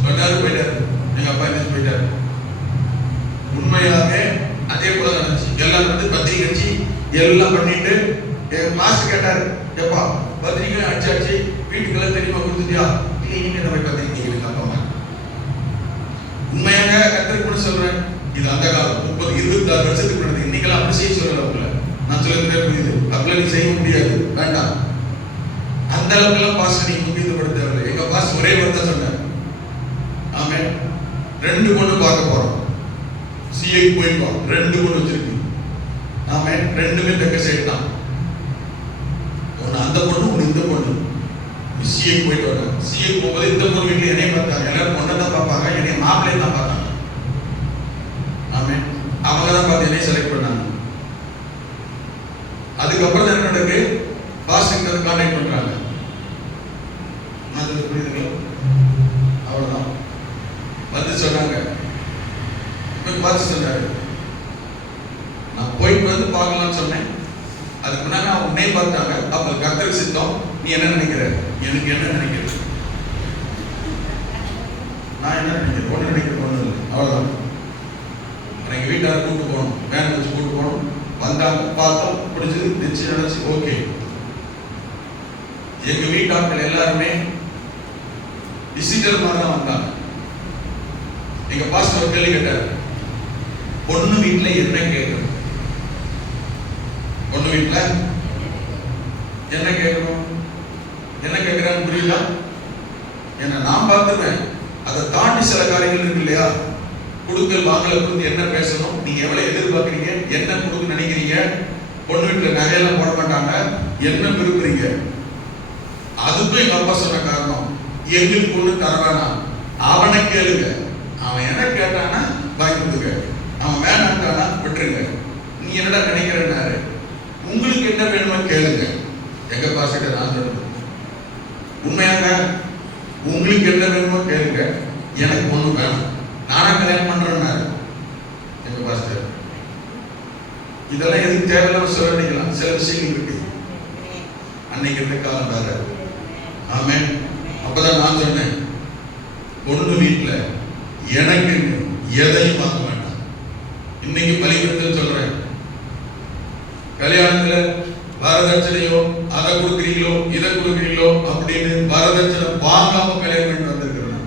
சொன்னாரு, போயிட்டாரு. எங்க அப்பா என்ன போயிட்டாரு. உண்மையாவே அதே போல நடந்துச்சு. எல்லாம் வந்து பத்திரிகை அடிச்சு எல்லாம் பண்ணிட்டு எங்க மாஸ்டர் கேட்டாரு, எப்பா பத்திரிகை அடிச்சாச்சு வீட்டுக்கெல்லாம் தெரியுமா கொடுத்துட்டியா? இல்லை, இனிமே நம்ம பத்திரிகை இருக்கு. அப்பா அம்மா உண்மையாக கர்த்தருக்கு கூட சொல்றேன், இது அந்த காலம் 30-26 வருஷத்துக்கு முன்னாடி. இன்னைக்கெல்லாம் அப்படி செய்ய சொல்லல உங்களை நான் சொல்லுறதே புரியுது. அப்படிலாம் நீ செய்ய முடியாது, வேண்டாம். அந்த அளவுக்குலாம் பாஸ்டர் நீங்க முக்கியத்துவப்படுத்த தேவையில்லை. எங்க பாஸ்டர் ஒரே வார்த்தை சொன்னார், ஆமே 2 பொண்ணு பார்க்க போறோம், சிஏக்கு போயிட்டு 2 பொண்ணு வச்சிருக்கு. ஆமே 2மே தெக்க சைடு தான். ஒன்னு அந்த பொண்ணு, ஒன்னு இந்த பொண்ணு. சிஏக்கு போயிட்டு வர சிஏக்கு போகும்போது இந்த பொண்ணு வீட்டுல என்னைய பார்த்தாங்க. எல்லாரும் பொண்ணை தான் பார்ப்பாங்க, என்னைய மாப்பிள்ளையை தான் பார்த்தாங்க. ஆமே அவங்க தான் பார்த்து என்னைய செலக்ட் பண்ணாங்க. அதுக்கப்புறம் என்ன நடக்கு, பாஸ்டர் கான்டாக்ட் பண்றாங்க. அது புரியுதுங்களா? அவ்வளவுதான் வந்து சொன்னாங்க. பாஸ்டர் சொன்னாரு, நான் போயிட்டு வந்து பார்க்கலாம்னு சொன்னேன். அதுக்கு முன்னாடி அவங்க உன்னை பார்த்தாங்க. அப்ப கர்த்தருக்கு சித்தம், நீ என்ன நினைக்கிற, எனக்கு என்ன நினைக்கிறது, நான் என்ன நினைக்கிறேன், ஒண்ணு நினைக்கிறேன், ஒண்ணு இல்லை, அவ்வளவுதான். எங்க வீட்டார கூட்டு போகணும், வேன் வச்சு கூட்டு போகணும். வந்தாங்க, பார்த்தோம், பிடிச்சது, நிச்சயம் நினைச்சு ஓகே. எங்க வீட்டாட்கள் எல்லாருமே விசிட்டர் மாதிரி தான் வந்தாங்க. எங்க பாஸ்டர் ஒரு கேள்வி கேட்டார், பொண்ணு வீட்டுல என்ன கேட்கணும், பொண்ணு வீட்டுல என்ன கேட்கணும், என்ன கேட்கிறான்னு புரியுதா? என்ன நான் பார்த்துவேன். அதை தாண்டி சில காரியங்கள் இருக்கு இல்லையா, கொடுக்கல் வாங்கல குறித்து என்ன பேசணும், நீங்க எவ்வளவு எதிர்பார்க்கறீங்க, என்ன கொடுக்க நினைக்கிறீங்க, பொண்ணு வீட்டுல நகையெல்லாம் போட மாட்டாங்க, என்ன விரும்புறீங்க. அதுக்கும் எங்க அப்பா சொன்ன காரணம், எங்களுக்கு பொண்ணு தரவானா, அவனை கேளுங்க, அவன் என்ன கேட்டானா வாங்கி கொடுங்க, அவன் வேணான்ட்டானா விட்டுருங்க. நீ என்னடா நினைக்கிறேன்னாரு, உங்களுக்கு என்ன வேணுமோ கேளுங்க. எங்க பாஸ்டர் நான் சொல்றது உண்மையாக, உங்களுக்கு என்ன வேணுமோ கேளுங்க, எனக்கு ஒண்ணு வேணும், நானா கல்யாணம் பண்றேன்னாரு எங்க பாஸ்டர். இதெல்லாம் எதுக்கு தேவையில்லாம சொல்ல நினைக்கலாம், சில விஷயங்கள் இருக்கு. அன்னைக்கு இருந்த காலம் வேற. ஆமே அப்பதான் நான் சொன்னேன், பொண்ணு வீட்டுல எனக்கு எதையும் வாங்க வேண்டாம். இன்னைக்கு பலிபீடத்தில் சொல்றேன், கல்யாணத்துல வரதட்சணையோ அதை கொடுக்குறீங்களோ இதை கொடுக்குறீங்களோ அப்படின்னு வரதட்சணை வாங்காம கல்யாணம் பண்ணி வந்திருக்கிறேன்.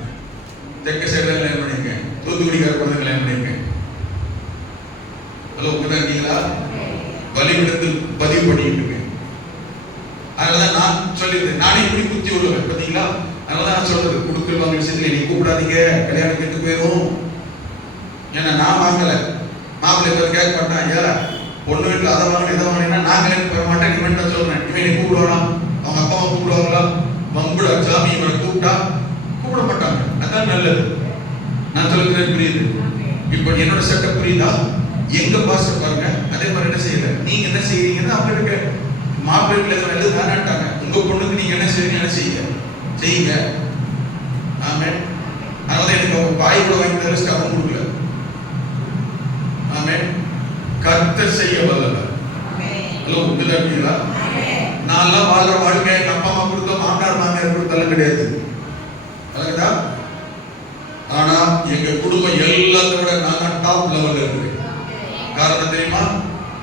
தெற்க சைடுல கல்யாணம் பண்ணிருக்கேன், தூத்துக்குடிக்கார குழந்தை கல்யாணம் பண்ணிருக்கேன். ஹலோ, உங்கதான் இருக்கீங்களா? பலிபீடத்தில் பதிவு பண்ணிட்டு இருக்கேன். அதனாலதான் நான் சொல்லியிருந்தேன், நானே இப்படி குத்தி விடுவேன் பார்த்தீங்களா. அதனால நான் சொல்றது, கொடுக்கல் வாங்க விஷயத்துல நீ கூப்பிடாதீங்க, கல்யாணம் கெட்டு போயிடும். ஏன்னா நான் வாங்கல, மாப்பிள்ளை பேர் கேட்க மாட்டான், ஏன் பொண்ணு வீட்டுல அதை வாங்க இதை வாங்கினா நான் கல்யாணம் போக மாட்டேன். இவன் தான் சொல்றேன், இவன் நீ கூப்பிடுவானா, அவங்க அப்பா அம்மா கூப்பிடுவாங்களா, மங்குடா சாமி இவனை கூப்பிட்டா கூப்பிட மாட்டாங்க. அதான் நல்லது. நான் சொல்லுறது புரியுது? இப்ப என்னோட சட்டம் புரியுதா? எங்க பாஸ்டர் பாருங்க அதே மாதிரி என்ன செய்யல, நீங்க என்ன செய்யறீங்கன்னா அப்படி இருக்க மாப்பிள்ளை நல்லது வேணாட்டாங்க. உங்க பொண்ணுக்கு நீங்க என்ன செய்றீங்க, என்ன செய்யுங்க. ஆமே அதனால எனக்கு அவங்க பாய் கூட வாங்கி தர ஸ்டவ் கொடுக்கல. ஆமே கர்த்தர் செய்ய வல்லவர். ஹலோ, உண்மையா? நான்லாம் வாழ்ற வாழ்க்கை எங்க அப்பா அம்மா கொடுத்த மாமனார் மாமியார் கொடுத்தாலும் கிடையாது. அதுக்குதா. ஆனா எங்க குடும்பம் எல்லாத்த விட நான் டாப் லெவல்ல இருக்கு. காரணம் தெரியுமா?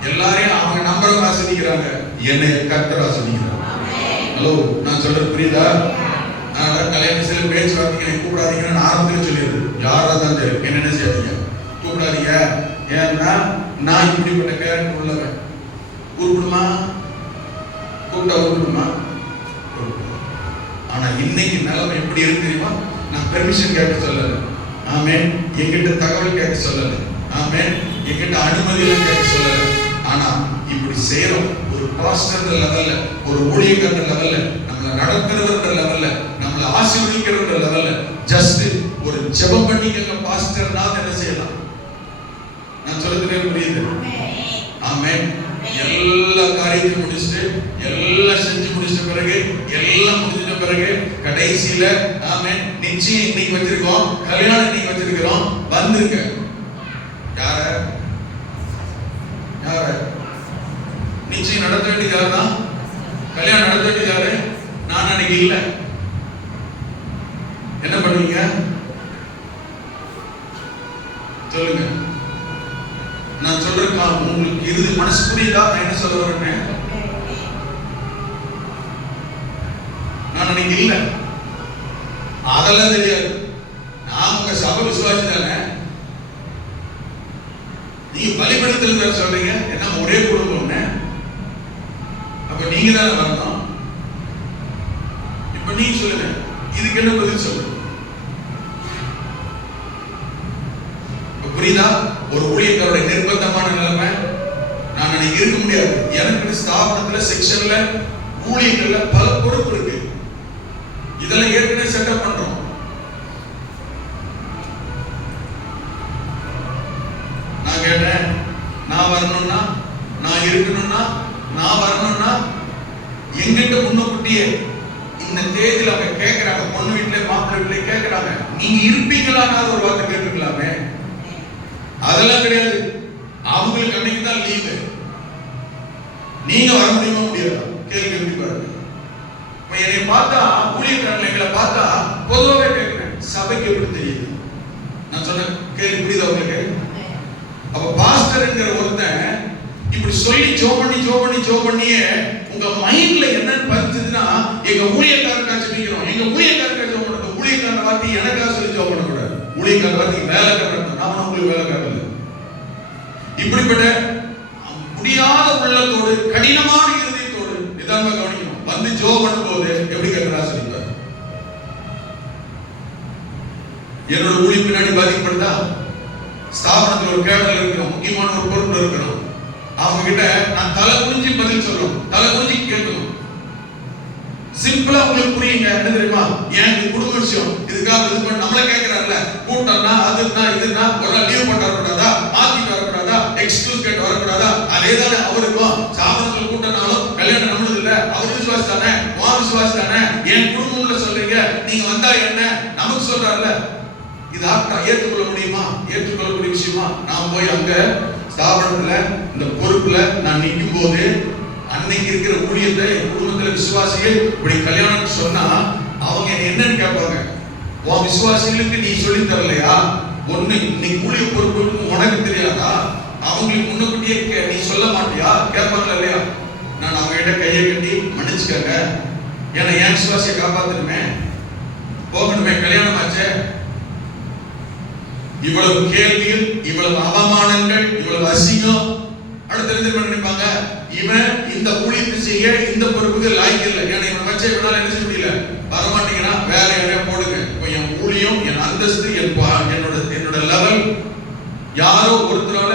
எல்லாரையும் அவங்க நம்பர் ஆசிரிக்கிறாங்க, என்னை கர்த்தர் ஆசிரிக்கிறார். ஹலோ, நான் சொல்றது புரியுதா? கல்யாணத்தில் பேச்சு வார்த்தைங்க கூப்பிடாதீங்கன்னு ஆரம்பத்தில் சொல்லிடுது. யாரா தான் சரி, என்ன செய்யாதீங்க, கூப்பிடாதீங்க. ஏன்னா நான் இப்படிப்பட்ட கேரக்டர் உள்ளவன். கூப்பிடுமா? கூப்பிட்டா கூப்பிடுமா? ஆனா இன்னைக்கு நிலைமை எப்படி இருக்கு தெரியுமா? நான் பெர்மிஷன் கேட்க சொல்லல, ஆமென். என்கிட்ட தகவல் கேட்க சொல்லல, ஆமென். என்கிட்ட அனுமதி எல்லாம் கேட்க சொல்லல. ஆனா இப்படி செய்யறோம். ஒரு பாஸ்டர் லெவல்ல, ஒரு ஊழியக்காரர் லெவல்ல, நம்மளை நடத்துறவர்கள் லெவல்ல, நம்மளை ஆசீர்வதிக்கிறவர்கள் லெவல்ல ஜஸ்ட் ஒரு ஜெபம் பண்ணிக்கங்க பாஸ்டர்னா என்ன செய்யலாம்? நான் சொல்றது புரியுது? ஆமென். எல்லா காரியத்தையும் முடிச்சுட்டு, எல்லாம் செஞ்சு முடிச்ச பிறகு, எல்லாம் முடிஞ்ச பிறகு கடைசியில ஆமென், நிச்சயம் இன்னைக்கு வச்சிருக்கோம், கல்யாணம் இன்னைக்கு வச்சிருக்கிறோம், வந்துருங்க. யார யார நிச்சயம் நடத்த வேண்டியது யாருதான்? கல்யாணம் நடத்த வேண்டியது யாரு? நான் அன்னைக்கு இல்ல. என்ன பண்ணுவீங்க சொல்லுங்க. நான் சொல்றேன், உங்களுக்கு இறுதி மனசு புரியுதா நான் என்ன சொல்ல வரேன்? நான் அன்னைக்கு இல்ல, அதெல்லாம் தெரியாது. நான் உங்க சபை விசுவாசி தானே. நீங்க பலிபடுத்தல் சொல்றீங்க, என்ன ஒரே குடும்பம்னு, அப்ப நீங்க தானே வரணும். இப்ப நீங்க சொல்லுங்க, இதுக்கு என்ன பதில் சொல்லுங்க? புரியுதா? ஒரு ஊழியக்காரோட நிர்பந்தமான நிலைமை. நான் அன்னைக்கு இருக்க முடியாது. எனக்கு ஸ்தாபனத்துல செக்ஷன்ல ஊழியர்கள்ல பல பொறுப்பு இருக்கு. இதெல்லாம் ஏற்கனவே செட்டப் பண்றோம். நான் கேட்டேன், நான் வரணும்னா, நான் இருக்கணும்னா, நான் வரணும்னா எங்கிட்ட முன்னக்கூட்டியே இந்த தேதியில அவங்க கேட்கிறாங்க, பொண்ணு வீட்டுல மாப்பிள்ளை வீட்டுல கேட்கிறாங்க, நீங்க இருப்பீங்களான்னு ஒரு வார்த்தை கேட்டுக்கலாமே. அதெல்லாம் கிடையாது. அவங்களுக்கு அன்னைக்கு தான் லீவு. நீங்க வர முடியுமா முடியாதா? கேள்வி எப்படி பாருங்க. என்னை பார்த்தா, ஊழியக்காரர்கள் எங்களை பார்த்தா பொதுவாகவே கேட்கிறேன், சபைக்கு எப்படி தெரியுது? நான் சொன்ன கேள்வி புரியுதா உங்களுக்கு? அப்ப பாஸ்டர்ங்கிற ஒருத்தன் இப்படி சொல்லி ஜோ பண்ணியே உங்க மைண்ட்ல என்னன்னு பதிஞ்சதுன்னா, எங்க ஊழியக்காரருக்கா சொல்லிக்கிறோம், எங்க ஊழியக்காரருக்கா ஜோ பண்ணணும். ஊழியக்காரர் வார்த்தை எனக்கா சொல்லி ஜோ பண்ணக்கூடாது. ஊழியக்காரர் வார்த்தை வேலைக்காரர், நான் உங்களுக்கு வேலைக்காரர் இல்லை. இப்படிப்பட்ட முடியாத உள்ளத்தோடு, கடினமான இருதயத்தோடு நிதானமா கவனிக்கணும். வந்து ஜோ பண்ணும்போது எப்படி கர்த்தர் ஆசீர்வதிப்பார்? என்னோட ஊழியம் பின்னாடி பாதிக்கப்படுதா? ஸ்தாபனத்தில் ஒரு கேடல் இருக்கணும், முக்கியமான ஒரு பொறுப்பு இருக்கணும். அவங்க கிட்ட நான் தலை குனிஞ்சு பதில் சொல்லணும், தலை குனிஞ்சு கேட்கணும். சிம்பிளா உங்களுக்கு புரியுங்க. என்ன தெரியுமா? ஏன் குடும்ப விஷயம், இதுக்காக இது பண்ண நம்மள கேட்கிறாருல, கூட்டம்னா அதுனா இதுனா ஒரு லீவ் பண்ண வரக்கூடாதா, மாத்திட்டு வரக்கூடாதா, எக்ஸ்கியூஸ் கேட்டு வரக்கூடாதா? அதேதானே அவருக்கும். சாபனத்தில் கூட்டனாலும் கல்யாணம் நம்மளது இல்ல, அவர் விசுவாசி தானே, வா விசுவாசி தானே, என் குடும்பம்ல சொல்றீங்க, நீங்க வந்தா என்ன நமக்கு சொல்றாருல. இது ஆக்டா ஏற்றுக்கொள்ள முடியுமா? ஏற்றுக்கொள்ளக்கூடிய விஷயமா? நான் போய் அங்க ஸ்தாபனத்துல இந்த பொறுப்புல நான் நிற்கும் போது அன்னைக்கு இருக்கிற ஊழியத்தை என் குடும்பத்துல விசுவாசிகள் இப்படி கல்யாணம் சொன்னா அவங்க என்னன்னு கேட்பாங்க, உன் விசுவாசிகளுக்கு நீ சொல்லி தரலையா? ஒண்ணு இன்னைக்கு ஊழிய பொறுப்பு உனக்கு தெரியாதா? அவங்களுக்கு முன்னக்கூட்டியே நீ சொல்ல மாட்டியா? கேட்பாங்களா இல்லையா? நான் அவங்க கிட்ட கையை கட்டி மன்னிச்சுக்கங்க, ஏன்னா என் விசுவாசியை காப்பாத்தணுமே, போகணுமே, கல்யாணம் ஆச்சே. இவ்வளவு கேள்விகள், இவ்வளவு அவமானங்கள், இவ்வளவு அசிங்கம். அடுத்த நினைப்பாங்க, இவன் இந்த ஊழியத்தை செய்ய இந்த பொறுப்புக்கு லாய்க்கு இல்லை, ஏன்னா இவன் வச்ச இவனால என்ன செய்ய முடியல, வரமாட்டீங்கன்னா வேற யாரையா போடுங்க. இப்போ என் ஊழியம், என் அந்தஸ்து, என்னோட லெவல் யாரோ ஒருத்தரால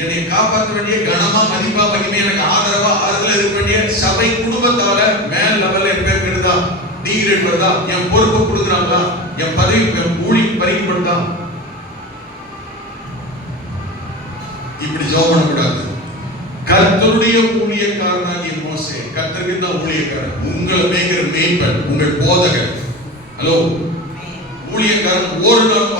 என்னை காப்பாற்ற வேண்டிய, கனமா மதிப்பா மகிமை எனக்கு ஆதரவா ஆறுதலா இருக்க வேண்டிய சபை குடும்பத்தால மேல் லெவல்ல என் பேர் கெடுதா, டிகிரேட் வருதா, என் பொறுப்பு கொடுக்குறாங்களா, என் பதவி ஊழியம் பறிக்கப்படுதா? இப்படி ஜெபம் பண்ணக்கூடாது. கர்த்தருடைய ஊழியக்காரனாகிய மோசே, கர்த்தருக்கு தான் ஊழியக்காரன், உங்களை மேய்க்கிற மேய்ப்பன், உங்கள் போதகர். ஹலோ, ஊழியக்காரன் ஒரு நாள்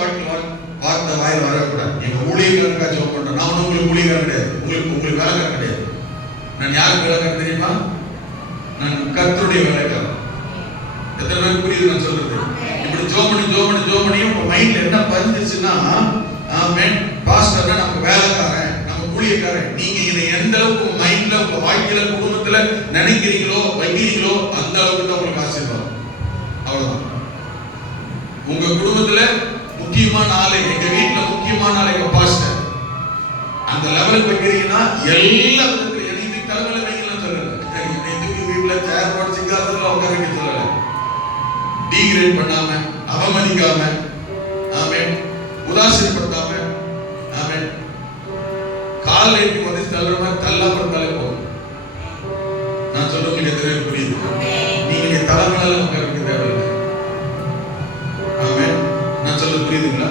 வார்த்தை வாயில் வரக்கூடாது. எங்க ஊழியக்காரனுக்கா ஜெபம் பண்றேன். நான் உங்களுக்கு ஊழியக்காரன் கிடையாது, உங்களுக்கு வேலைக்காரன் கிடையாது. நான் யாருக்கு வேலைக்காரன் தெரியுமா? நான் கர்த்தருடைய வேலைக்காரன். எத்தனை பேருக்கு புரியுது நான் சொல்றது? இப்படி ஜெபம் பண்ணி உங்க மைண்ட்ல என்ன பதிஞ்சிச்சுன்னா, பாஸ்டர்னா நமக்கு வேலைக்காரன், நம்ம ஊழியக்காரன். நீங்க இதை எந்த அளவுக்கு மைண்ட்ல, உங்க வாழ்க்கையில, குடும்பத்துல நினைக்கிறீங்களோ வைக்கிறீங்களோ அந்த அளவுக்கு தான் உங்களுக்கு ஆசீர்வாதம். அவ்வளவுதான். உங்க குடும்பத்துல முக்கியமான ஆளு, எங்க வீட்டுல முக்கியமான ஆளு எங்க பாஸ்டர், அந்த லெவலுக்கு வைக்கிறீங்கன்னா எல்லா விதத்துல எனக்கு தலைமையில வைக்கலாம் சொல்லல. எனக்கு வீட்டுல சேர் போட்டு சிங்காசனத்துல உட்கார வைக்க சொல்லல. டீகிரேட் பண்ணாம, அவமதிக்காம, ஆமென், உதாசீனப்படுத்தாம, ஆமென், கால் ஏற்றி வந்து தள்ளுற மாதிரி தள்ளாம இருந்தாலே போதும். நான் சொல்றவங்களுக்கு எத்தனை புரியுது? நீங்க தலைமையில உட்கார வைக்க தேவையில்லை. ஆமென். நான் சொல்றது புரியுதுங்களா?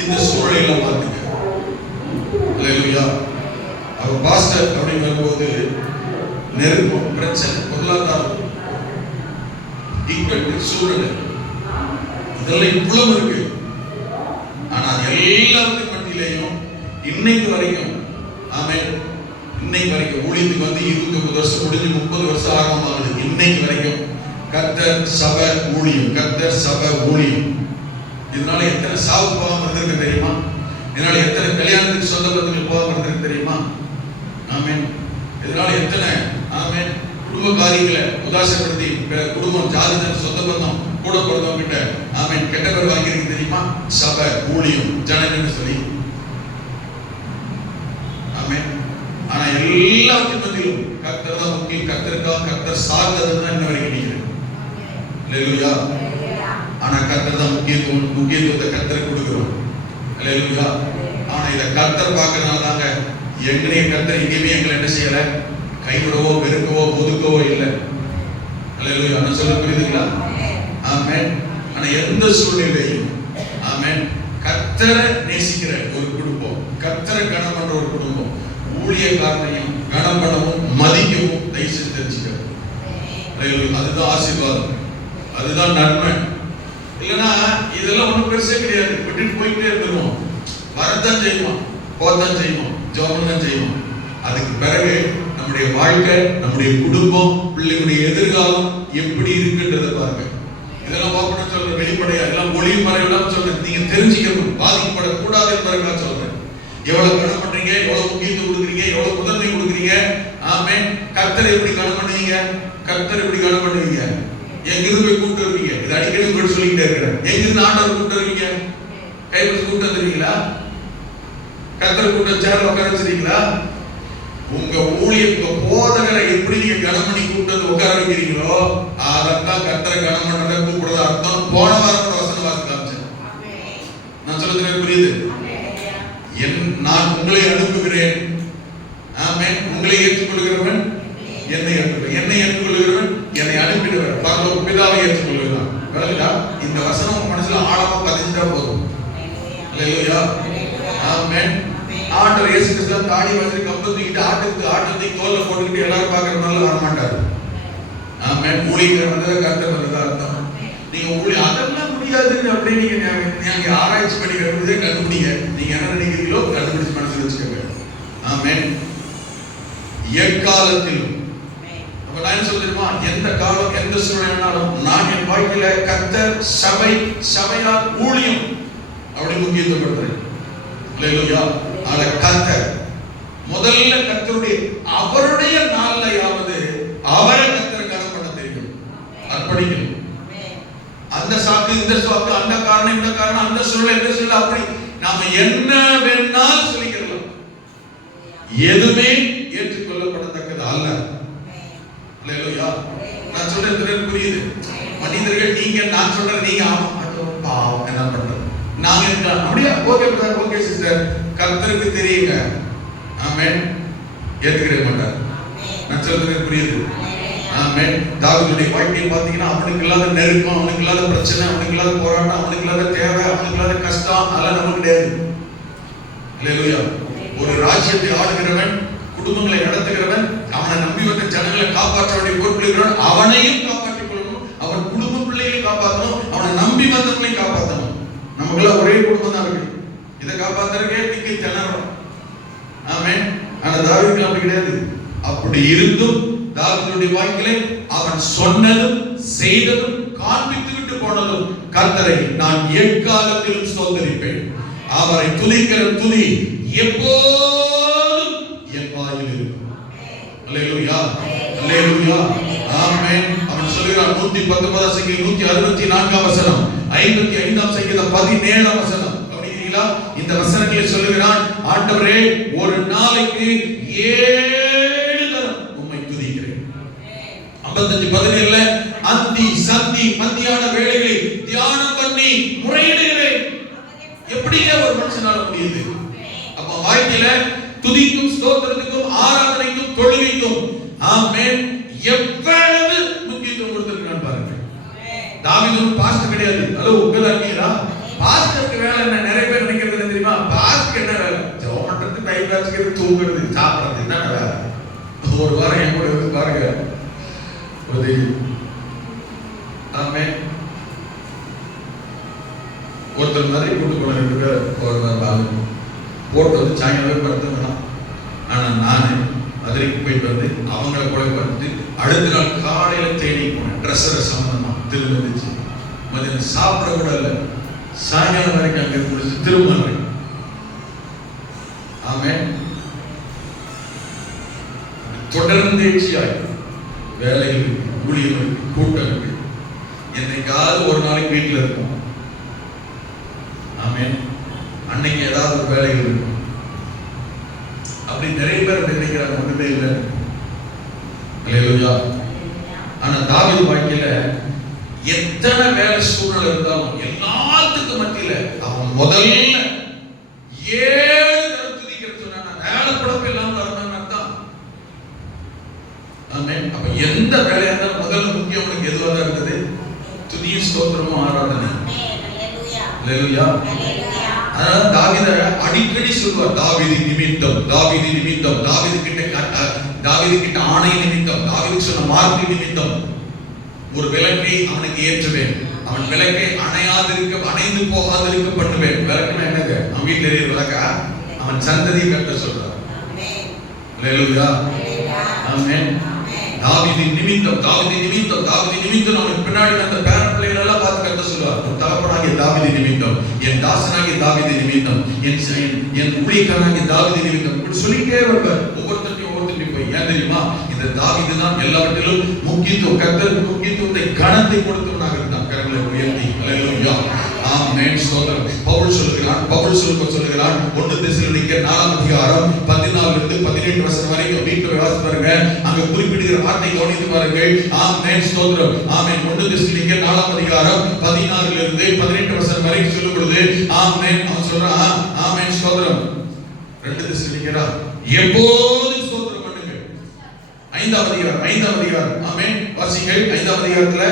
இந்த சூழலை மாத்துங்க. அல்லேலூயா. அவர் பாஸ்டர் அப்படின்னு வரும்போது நெருப்பு, பிரச்சனை, பொருளாதாரம், இக்கட்டு, சூழல் இதெல்லாம் இவ்வளவு இருக்கு. ஆனா எல்லாத்துக்கும் மத்தியிலையும் இன்னைக்கு வரைக்கும், ஆமென், இன்னைக்கு வரைக்கும் ஊழியத்துக்கு வந்து 29 வருஷம் முடிஞ்சு 30 வருஷம் ஆரம்பமாகுது. இன்னைக்கு வரைக்கும் கர்த்தர் சபை ஊழியம், கர்த்தர் சபை ஊழியம். இதனால எத்தனை சாவு போகாம இருந்திருக்கு தெரியுமா? இதனால எத்தனை கல்யாணத்துக்கு சொந்த பந்தங்கள் போகாம இருந்திருக்கு தெரியுமா? ஆமென். இதனால எத்தனை, ஆமென், குடும்ப காரியங்களை உதாசப்படுத்தி குடும்பம், ஜாதி, சொந்த பந்தம், கூட பிறந்தவங்க கிட்ட, ஆமென், கெட்ட பேர் வாங்கியிருக்கு தெரியுமா? சபை ஊழியம், ஜனங்கன்னு சொல்லி. ஆமென். ஆனா எல்லாத்துக்கும் மத்தியிலும் கர்த்தர் தான் முக்கியம். கர்த்தருக்காக, கர்த்தர் சார்ந்தது தான் இன்ன வரைக்கும் நிற்கிறது. அல்லேலூயா. ஆனா கர்த்தர் தான் முக்கியத்துவத்தை கர்த்தருக்கு கொடுக்கிறோம். அல்லேலூயா. ஆனா இதை கர்த்தர் பார்க்கறதுனால தாங்க எங்களைய கர்த்தர் எங்கேயுமே எங்களை என்ன செய்யல, கைவிடவோ வெறுக்கவோ ஒதுக்கவோ இல்லை. அல்லேலூயா. நான் சொல்ல புரியுதுங்களா? ஆமென். ஆனா எந்த சூழ்நிலையும், ஆமென், கர்த்தரை நேசிக்கிற ஒரு குடும்பம், கர்த்தரை கனம் பண்ற ஒரு குடும்பம், ஊழியக்காரனையும் கனம் பண்ணவும் மதிக்கவும் தயவு தெரிஞ்சுக்க. அதுதான் ஆசீர்வாதம், அதுதான் நன்மை. இல்லைன்னா இதெல்லாம் ஒன்றும் பெருசே கிடையாது. விட்டுட்டு போயிட்டே இருந்துருவோம். வரத்தான் செய்வோம், போத்தான் செய்வோம், ஜோம் தான் செய்வோம். அதுக்கு பிறகு நம்முடைய வாழ்க்கை, நம்முடைய குடும்பம், பிள்ளைகளுடைய எதிர்காலம் எப்படி இருக்குன்றதை பாருங்க. இதெல்லாம் பார்க்கணும் சொல்றேன், வெளிப்படையா எல்லாம் ஒளி மறைவெல்லாம் சொல்றேன். நீங்க தெரிஞ்சுக்கணும், பாதிக்கப்படக்கூடாது என்பதற்காக சொல்றேன். எவ்வளவு கனம் பண்றீங்க, எவ்வளவு முக்கியத்துவம் கொடுக்குறீங்க, எவ்வளவு முதன்மை கொடுக்குறீங்க. ஆமென். கர்த்தரை எப்படி கனம் பண்ணுவீங்க? கர்த்தரை எப்படி கனம் பண்ணுவீங்க? எங்கிருந்து போய் கூப்பிட்டு வருவீங்க? இது அடிக்கடி உங்களுக்கு சொல்லிக்கிட்டே இருக்கிறேன். எங்கிருந்து ஆண்டவர் கூப்பிட்டு வருவீங்க? கைப்பிடிச்சு கூப்பிட்டு வந்துருவீங்களா? கர்த்தரை கூப்பிட்டு சேர்ல உட்கார வச்சிருக்கீங்களா? உங்க ஊழியம், உங்க போதகரை எப்படி நீங்க கனம் பண்ணி கூப்பிட்டு வந்து உட்கார வைக்கிறீங்களோ அதான் கர்த்தரை கனம் பண்றத கூப்பிடுறது அர்த்தம். போன வாரம் கூட வசனம் வாசி காமிச்சேன். நான் சொல்றது புரியுது? நான் உங்களை அனுப்புகிறேன். ஆமென். உங்களை ஏற்றுக்கொள்கிறவன் என்னை ஏற்றுக்கொள்கிறவன், என்னை ஏற்றுக்கொள்கிறவன் என்னை அனுப்பிடுவார். பரலோக பிதாவை ஏற்றுக்கொள்கிறான். இந்த வசனம் உங்க மனசுல ஆழமா பதிஞ்சா போதும். அல்லேலூயா. ஆமென். ஆண்டவர் இயேசு கிறிஸ்து தாடி வச்சு கம்பு தூக்கிட்டு ஆட்டத்தை தோல்ல போட்டுக்கிட்டு எல்லாரும் பார்க்கறதுனால வர மாட்டாரு. ஆமென். ஊழியர் வந்ததை கர்த்தர் வந்ததா அர்த்தம். நீங்க ஊழியர் அதெல்லாம் முடியாது அப்படின்னு நீங்க ஆராய்ச்சி பண்ணிக்கிறதே கண்டுபிடிங்க. நீங்க என்ன நினைக்கிறீங்களோ கண்டுபிடிச்சு மனசுல வச்சுக்கோங்க. ஆமென். எக்காலத்திலும் நான் என்ன சொல்றேமா, எந்த காலம் எந்த சூழ்நிலைனாலும் நான் என் வாழ்க்கையில கர்த்தர் சபை, சபையால் ஊழியம் அப்படி முக்கியத்துவப்படுத்துறேன். அல்லேலூயா. அத கர்த்தர் முதல்ல கர்த்தருடைய அவருடைய நாளையாவது அவரை கர்த்தர் கனம் பண்ண தெரியும், அர்ப்பணிக்கணும். அந்த சாக்கு இந்த சாக்கு, அந்த காரணம் இந்த காரணம், அந்த சூழ்நிலை இந்த சூழ்நிலை, அப்படி நாம என்ன வேணாலும் சொல்லிக்கலாம். எதுவுமே ஏற்றுக்கொள்ளப்படத்தக்கது அல்ல. அல்லேலூயா. நான் சொல்றது புரியுது? மனிதர்கள் நீங்க, நான் சொல்றது நீங்க, பாவம் என்ன பண்றது, நாங்க அப்படியே ஓகே பிரதர், ஓகே சிஸ்டர், கர்த்தருக்கு தெரியுங்க. ஆமென். ஏத்துக்கவே மாட்டார். நான் சொல்றது புரியுது? ஆமென். தாவீதுடைய வாழ்க்கையை பார்த்தீங்கன்னா அவனுக்கு இல்லாத நெருக்கம், அவனுக்கு இல்லாத பிரச்சனை, அவனுக்கு இல்லாத போராட்டம், அவனுக்கு இல்லாத தேவை, அவனுக்கு இல்லாத கஷ்டம் அதெல்லாம் நமக்கு கிடையாது. அல்லேலூயா. ஒரு ராஜ்யத்தை ஆளுகிறவன், குடும்பங்களை நடத்துகிறவன், அவனை நம்பி வந்த ஜனங்களை காப்பாற்ற வேண்டிய பொறுப்புகிறவன், அவனையும் காப்பாற்றிக் கொள்ளணும், அவன் குடும்ப பிள்ளைகளையும் காப்பாற்றணும், அவனை நம்பி வந்தவங்களையும் காப்பாற்றணும். நமக்குள்ள ஒரே குடும்பம் தான் இருக்கு. இதை காப்பாத்துறதுக்கே திக்கி திணறோம். ஆமென். ஆனா தாவீதுக்கு அப்படி கிடையாது. அப்படி இருந்தும் தாவீதுடைய வாழ்க்கையிலே அவன் சொன்னதும் செய்ததும் காண்பித்து விட்டு போனதும் கர்த்தரை நான் எக்காலத்திலும் ஸ்தோத்திரிப்பேன். அவரை துதிக்கிற துதி எப்போதும் அல்லேலூயா, ஆமென். அவன் சொல்கிறான் 119 சங்கீதம் 164 வசனம், 55 சங்கீதம் 17 வசனம். கவனிக்கிறீங்களா? இந்த வசனங்களை சொல்லுகிறான், ஆண்டவரே ஒரு நாளைக்கு 7 தரம் உம்மை துதிக்கிறேன். 55:17 அந்தி சந்தி மத்தியான வேளைகளை தியானம் பண்ணி முறையிடுகிறேன். எப்படிங்க ஒரு மனுஷனால முடியுது? அப்ப வாழ்க்கையில துதிக்கும், ஸ்தோத்திரத்துக்கும், ஆராதனைக்கும், தொழுகைக்கும் ஆமென் எவ்வளவு முக்கியத்துவம் கொடுத்திருக்கிறான் பாருங்க. தாவீது ஒரு பாஸ்டர் கிடையாது. ஹலோ, உங்களா இருக்கீங்களா? பாஸ்டருக்கு வேலை என்ன? நிறைய பேர் நினைக்கிறது என்ன தெரியுமா? பாஸ்டருக்கு என்ன வேலை? ஜெபம் பண்றது, டைம் வாசிக்கிறது, தூங்குறது, சாப்பிடுறது, என்ன வேலை? ஒரு வாரம் என் கூட இருந்து பாருங்க. ஆமென். ஒருத்தர் மாதிரி கூட்டு போன 2 பேர் ஒரு வாரம் போட்டு வந்து சாயங்காலம் படுத்து வேணாம். ஆனா நானு மதுரைக்கு போயிட்டு வந்து அவங்கள கூட பார்த்து அடுத்த நாள் காலையில தேடி போனேன். ட்ரெஸ்ஸரை சம்பந்தமா திரும்ப வந்துச்சு. மதியம் சாப்பிட கூட இல்லை, சாயங்காலம் வரைக்கும் அங்கே முடிச்சு திரும்ப. ஆமென். தொடர்ந்தேச்சியாய் வேலைகள், ஊழியர்கள், கூட்டங்கள், என்னைக்காவது ஒரு நாளைக்கு வீட்டில் இருக்கும். ஆமென். அன்னைக்கு ஏதாவது ஒரு வேலைகள் இருக்கும். அப்படி நிறைய பேர் நினைக்கிறாங்க ஒண்ணுமே இல்லை. அல்லேலூயா. ஆனா தாவீது வாழ்க்கையில எத்தனை வேலை சூழ்நிலை இருந்தாலும் எல்லாத்துக்கும் மத்தியில அவன் முதல்ல 7 தரம் துதிக்கிறது சொன்னா வேலை படப்பு எல்லாம் வரணும்னு அர்த்தம். ஆமென். அப்ப எந்த வேலையா இருந்தாலும் முதல்ல முக்கியம் உனக்கு எதுவா தான் இருந்தது? துதியும் ஸ்தோத்திரமும் ஆராதனை. அல்லேலூயா. அதனால தாவீத அடிக்கடி சொல்வார், தாவீது நிமித்தம், தாவீது நிமித்தம், தாவீது கிட்ட ஆணை நிமித்தம், தாவீது சொன்ன வார்த்தை நிமித்தம் ஒரு விளக்கை அவனுக்கு ஏற்றுவேன், அவன் விளக்கை அணைந்து போகாதிருக்க பண்ணுவேன். விளக்குனா என்னங்க? அவன் வீட்டில் எரிய விளக்கா? அவன் சந்ததியை கட்ட சொல்றார். அல்லேலூயா, ஆமென். தாவீது நிமித்தம், தாவீது நிமித்தம், தாவீது நிமித்தம். அவனுக்கு பின்னாடி அந்த பேர பிள்ளைகள் எல்லாம் பார்த்து கத்த சொல்லுவார், உன் தகப்பனாகிய தாவீது நிமித்தம், என் தாசனாகிய தாவீது நிமித்தம், என் ஊழியக்காரனாகிய தாவீது நிமித்தம். இப்படி சொல்லிட்டே வருவார். ஒவ்வொருத்தருக்கும் போய் ஏன் தெரியுமா? இந்த தாவீது தான் எல்லாவற்றிலும் முக்கியத்துவம், கர்த்தருக்கு முக்கியத்துவத்தை, கனத்தை கொடுத்தவனாக இருந்தான். கரங்களை உயர்த்தி அல்லேலூயா, ஆமென், ஸ்தோத்திரம். பவுல் சொல்லுகிறான் 1 தெசலோனிக்கேயர் 4 அதிகாரம் 14 இருந்து 18 வசனம் வரைக்கும் வீட்டுல வாசித்து பாருங்க. அங்க குறிப்பிடுகிற வார்த்தை கவனித்து பாருங்கள். ஆமென், ஸ்தோத்திரம். ஆமென். 1 தெசலோனிக்கேயர் 4 அதிகாரம் 14 இருந்து 18 வசனம் வரைக்கும் சொல்லும் பொழுது ஆமென் அவன் சொல்றான், ஆமென், ஸ்தோத்திரம். 2 தெசலோனிக்கேயரா எப்போதும் ஸ்தோத்திரம் பண்ணுங்க. 5ஆம் அதிகாரம் ஆமென் வாசிங்கள். 5ஆம் அதிகாரத்துல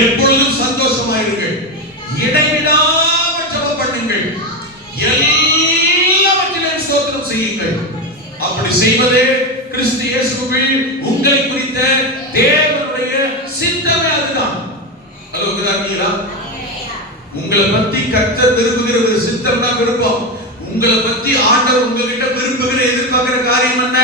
எப்பொழுதும் சந்தோஷமாயிருங்கள், இடைவிடாமல் ஜெபம் பண்ணுங்கள், எல்லாவற்றிலும் ஸ்தோத்திரம் செய்யுங்கள். அப்படி செய்வதே கிறிஸ்து இயேசுவில் உங்களை குறித்த தேவனுடைய சித்தமே அதுதான். ஹலோ, இருக்கீங்களா? உங்களை பத்தி கர்த்தர் விரும்புகிற ஒரு சித்தம் தான் விருப்பம். உங்களை பத்தி ஆண்டவர் உங்ககிட்ட விரும்புகிற எதிர்பார்க்கிற காரியம் என்ன?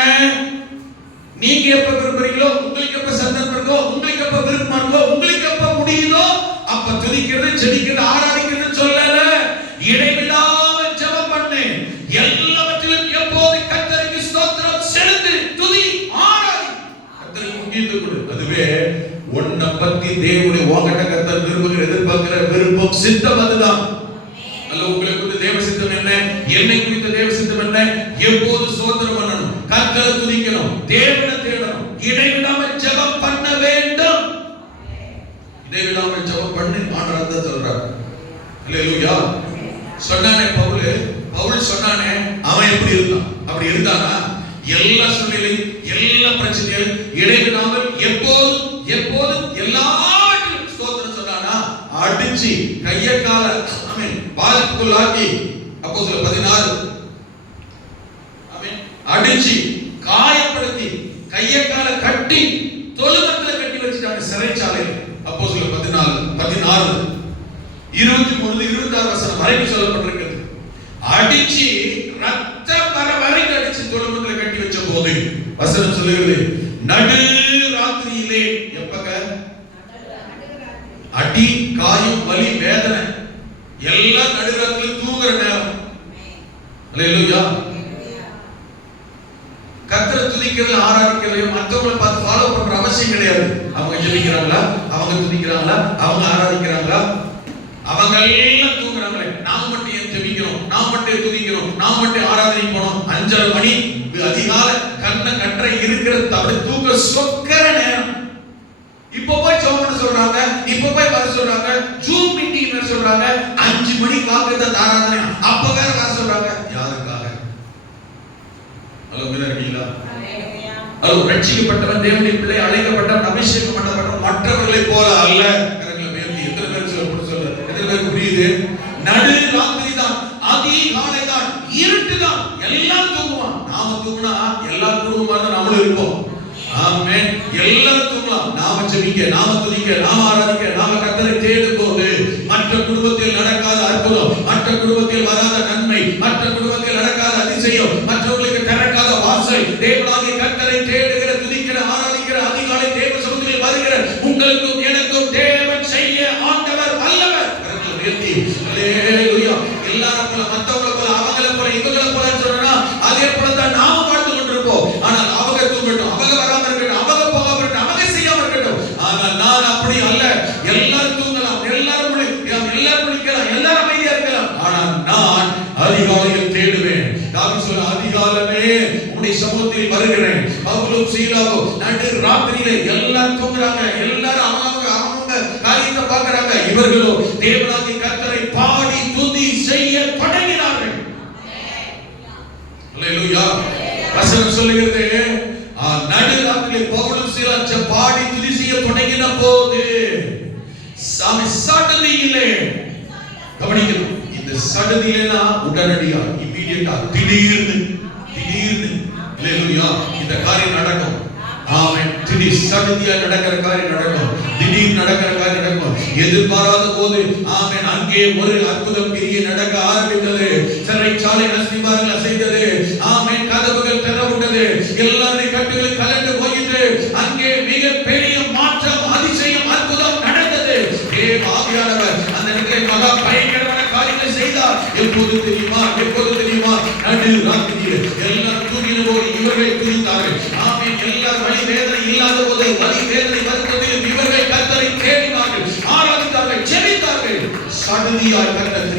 நீங்க எப்ப விரும்புறீங்களோ, உங்களுக்கு எப்ப சந்தர்ப்பம் இருக்கோ, உங்களுக்கு எப்ப விருப்பம் இருக்கோ, உங்களுக்கு எப்ப முடியுதோ அப்ப துதிக்கிறது, ஜெபிக்கிறது, ஆராதிக்கிறது சொல்லல. இடைவிடாமல் ஜெபம் பண்ணு, எல்லாவற்றிலும் எப்போது கர்த்தருக்கு ஸ்தோத்திரம் செலுத்து, துதி, ஆராதி, கர்த்தருக்கு முக்கியத்துவம் கொடு. அதுவே உன்னை பத்தி தேவனுடைய உங்ககிட்ட கர்த்தர் விரும்புகிற எதிர்பார்க்கிற விருப்பம், சித்தம் அதுதான். அல்ல, உங்களை குறித்த தேவ சித்தம் என்ன? என்னை குறித்த தேவ சித்தம் என்ன? எப்போது ஸ்தோத்திரம் பண்ணணும், கர்த்தரை துதிக்கணும், தேவனை தேடணும், இடைவிடாமல் ஜெபம் பண்ண வேண்டும். இடைவிடாமல் ஜெபம் பண்ணி ஆண்டவர் தான் சொல்றார். அல்லேலூயா. சொன்னானே பவுல் சொன்னானே, அவன் எப்படி இருந்தான்? அப்படி இருந்தானா? எல்லா சூழ்நிலையும், எல்லா பிரச்சனைகளும் இடைவிடாமல் எப்போதும் எல்லாவற்றிலும் ஸ்தோத்திரம் சொன்னானா? அடிச்சு கைய கால ஆமென் பாதிப்புக்குள்ளாக்கி, அப்போஸ்தலர் 16 ஆமென் அடிச்சு காயப்படுத்தி கைய கால கட்டி தொழுவத்துல கட்டி வச்சிட்டாங்க சிறைச்சாலையில். அப்போஸ்தலர் 16 23-26 வசனம் வரைக்கும் சொல்லப்பட்டிருக்கிறது. அடிச்சு ரத்த வர வரைக்கும் அடிச்சு தொழுவத்துல கட்டி வச்ச போது வசனம் சொல்லுகிறது, நடு ராத்திரியிலே, எப்பங்க? அடி, காயம், வலி, வேதனை எல்லாம் நடுராத்திரில தூங்குற நேரம். அல்லேலூயா. கர்த்தரை துதிக்கிறது ஆராதிக்கிறதையும் மற்றவங்களை பார்த்து ஃபாலோ பண்ற அவசியம் கிடையாது. அவங்க ஜெபிக்கிறாங்களா, அவங்க துதிக்கிறாங்களா, அவங்க ஆராதிக்கிறாங்களா, அவங்க எல்லாம் தூங்குறாங்களே, நாம் மட்டும் ஏன் ஜெபிக்கிறோம், நாம் மட்டும் துதிக்கிறோம், நாம் மட்டும் ஆராதனை போனோம். 5:30 மணி அதிகாலை கண்ண கற்றை இருக்கிறது அப்படி தூக்க சொக்கர நேரம். இப்ப போய் ஜெபம் சொல்றாங்க, இப்ப போய் வர சொல்றாங்க, ஜூம் மீட்டிங் வர சொல்றாங்க, 5 மணிக்கு வாக்குத்த ஆராதனை அப்ப வேற வர சொல்றாங்க. யாருக்காக? ஹலோ மீனர்களா, ஹலோ ரட்சிக்கப்பட்டவன், தேவனுடைய பிள்ளை, அழைக்கப்பட்டவன், அபிஷேகம் பண்ணப்பட்டவன் மற்றவர்களை போல அல்ல. கரங்களை மேந்தி எத்தனை பேர் சொல்ல எத்தனை பேர் புரியுது? நடு ராத்திரி தான், அதிகாலை தான், இருட்டு தான், எல்லாம் தூங்குவான். நாம தூங்கினா எல்லா குடும்பமா தான் நம்மளும் இருப்போம். ஆமென். எல்லாரும் தூங்கலாம். நாம ஜெபிக்க, நாம துதிக்க, நாம ஆராதிக்க, நாம கர்த்தரை தேடும் போது மற்ற குடும்பத்தில் நடக்காத அற்புதம், மற்ற குடும்பத்தில் வராத நன்மை, மற்ற குடும்பத்தில் நடக்காத அதிசயம், மற்றவர்களுக்கு திறக்காத வாசல், தேவனாகிய கர்த்தரை தேடுகிற, துதிக்கிற, ஆராதிக்கிற அதிகாலை தேவ சமூகத்தில் வருகிற உங்களுக்கும் எனக்கும் தேவன் செய்ய ஆண்டவர் வல்லவர். கரங்களை உயர்த்தி அல்லேலூயா. எல்லாரும் போல, மற்றவங்கள போல, அவங்கள போல, இவங்கள போல சொன்னா அதே போல தான் நாம வாழ்ந்து கொண்டிருப்போம். ஆனால் அவங்க தூங்கட்டும், அவங்க வராம இருக்கட்டும், அவங்க போகாம இருக்கட்டும், அவங்க செய்யாம இருக்கட்டும். ஆனால் நான் அப்படி அல்ல. எல்லாரும் தூங்கலாம், எல்லாரும் குளிக்கலாம், எல்லாரும் அமைதியா இருக்கலாம். ஆனால் நான் அதிகாலையில் தேடுவேன். தாவீது சொல்ல, அதிகாலமே உம்முடைய சமூகத்தில் வருகிறேன். பவுலும் சீலாவும் நடு ராத்திரியில எல்லாரும் தூங்குறாங்க, எல்லாரும் அவங்க காரியத்தை பார்க்கறாங்க. இவர்களோ தேவனாகிய கர்த்தரை பாடி துதி செய்ய தொடங்கினார்கள். அல்லேலூயா. வசனம் சொல்லுகிறது, நடு ராத்திரியில் பவுலும் சீலாவும் பாடி துதி செய்ய தொடங்கின போது சடதியிலே, கவனிக்கணும், இந்த சடதியிலேனா உடனடியா, இமிடியேட்டா, திடீர்னு அல்லேலூயா இந்த காரியம் நடக்கும். ஆமென். திடீர் சடதியா நடக்கிற காரியம் நடக்கும், திடீர் நடக்கிற காரியம் நடக்கும். எதிர்பாராத போது ஆமென் அங்கே ஒரு அற்புதம் பெரிய நடக்க ஆரம்பித்தது. சிறைச்சாலை அஸ்திபாரங்கள் அசைந்தது. ஆமென். கதவுகள் திறவுண்டது. எல்லாரும் கட்டுகள் கலண்டு போயிட்டு அங்கே மிக பெரிய மாற்றம், அதிசயம், அற்புதம் நடந்தது. ஆவியானவர் அந்த இடத்திலே மகா பயங்கரமான காரியங்களை செய்தார். எப்போது தெரியுமா? நடு ராத்திரியில் எல்லாரும் தூங்கின போது இவர்கள் துதித்தார்கள். ஆமென். எல்லாரும் வலி வேதனை இல்லாத போது, வலி வேதனை வரும்போது இவர்கள் கர்த்தரை தேடினார்கள், ஆராதித்தார்கள், ஜெபித்தார்கள். சடதியாய் கர்த்தர்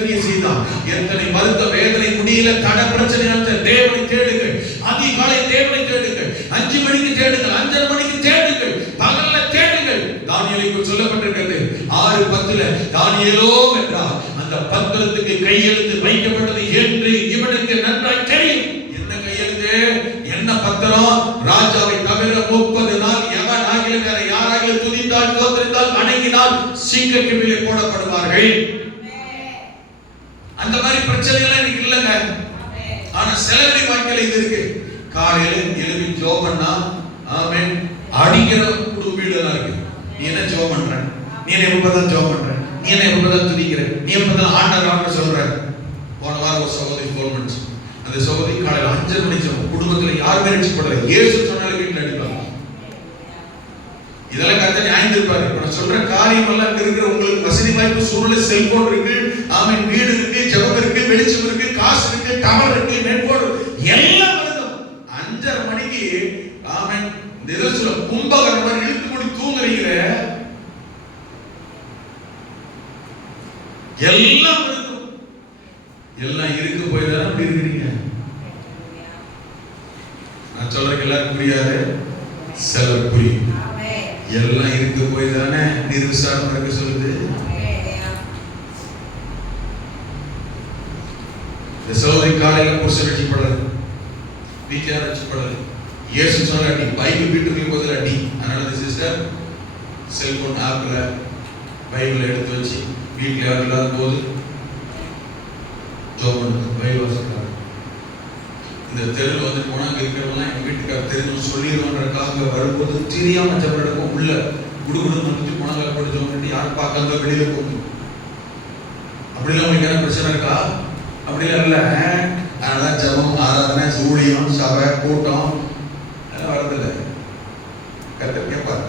கிரியை செய்தார். எத்தனை வருத்த வேதனை முடியல, தட பிரச்சனை நடந்த தேவனை தேடுங்கள். அதிகாலை தேவனை தேடுங்கள். 5 மணிக்கு தேடுங்கள், 5:30 மணிக்கு தேடுங்கள், பகல்ல தேடுங்கள். தானியேலுக்கு சொல்லப்பட்டிருக்கிறது 6:10 தானியேலோ என்றார், அந்த பத்திரத்துக்கு கையெழுத்து வைக்கப்பட்டது என்று இவனுக்கு நன்றாய் தெரியும். என்ன கையெழுத்து, என்ன பத்திரம்? ராஜாவை தவிர 30 நாள் எவன் ஆகிலும் வேற யாராகிலும் துதித்தால், தோத்திரித்தால், வணங்கினால் சிங்கக்குழியிலே போடப்படுவார்கள். அந்த மாதிரி பிரச்சனைகள் இன்னைக்கு இல்லைங்க. ஆனா சிலருடைய வாழ்க்கையில இது இருக்கு. காலையில எழுப்பி ஜெபம் பண்ணா ஆமென் அடிக்கிற குடும்ப வீடுலாம் இருக்கு. நீ என்ன ஜெபம் பண்ற? நீ என்ன எப்பதான் ஜெபம் பண்ற? நீ என்ன எப்பதான் துதிக்கிற? நீ எப்பதான் ஆண்டவராக சொல்ற? போன வாரம் ஒரு சகோதரி ஃபோன் பண்ணிச்சு. அந்த சகோதரி காலையில 5 மணிக்கு ஜெபம். குடும்பத்துல யாருமே ரட்சிக்கப்படல. இயேசு சொன்னாலே வீட்டுல அடிப்பாங்க. இதெல்லாம் கர்த்தர் நியாயம் தீர்ப்பாரு. இப்ப நான் சொல்ற காரியம் எல்லாம் இருக்கிற உங்களுக்கு வசதி வாய்ப்பு சூழ்நிலை, செல்போன் இருக்கு, ஆமென், வீடு இருக்கு, ஜெபம் இருக்கு, வெளிச்சம் இருக்கு, காசு இருக்கு, டவர் இருக்கு, நெட்வொர்க் எல்லாம் வருது. 5:30 மணிக்கு ஆமென் இந்த இதில் சொல்ல கும்பகர்ண மாதிரி இழுத்து மூடி தூங்குறீங்க. எல்லாம் வருது. எல்லாம் இருக்கு போய் தானே அப்படி இருக்கிறீங்க. நான் சொல்றதுக்கு எல்லாருக்கும் புரியாது, சிலர் புரியும். எல்லாம் இருக்கு போய் தானே நிர்விசாரம் இருக்க சொல்லுது. இந்த சோதனை காலையில புருஷன் ரட்சிக்கப்படாது, வீட்டில் ரட்சிக்கப்படாது. இயேசு சொன்ன அடி, பைபிள் வீட்டுக்கு போதில் அடி. அதனால இந்த சிஸ்டர் செல்போன் ஆப்ல பைபிளை எடுத்து வச்சு வீட்டில் யாரும் இல்லாத போது ஜோம் பைபிள் வாசிக்கிறாங்க. இந்த தெருவில் வந்து போனா அங்கே இருக்கிறவங்களாம் எங்கள் வீட்டுக்கார தெரிஞ்சு சொல்லிடுவோன்றதுக்காக வரும்போது தெரியாம ஜபம் நடக்கும். உள்ள குடுகுடு வந்துட்டு போனாங்க படிச்சவங்க யாரும் பார்க்காத வெளியில போகும். அப்படிலாம் உங்களுக்கு என்ன பிரச்சனை இருக்கா? அப்படிலாம் இல்லை. அதனால ஜபம், ஆராதனை, ஊழியம், சபை, கூட்டம் எல்லாம் வரதில்லை. கர்த்தர் கேட்பார்.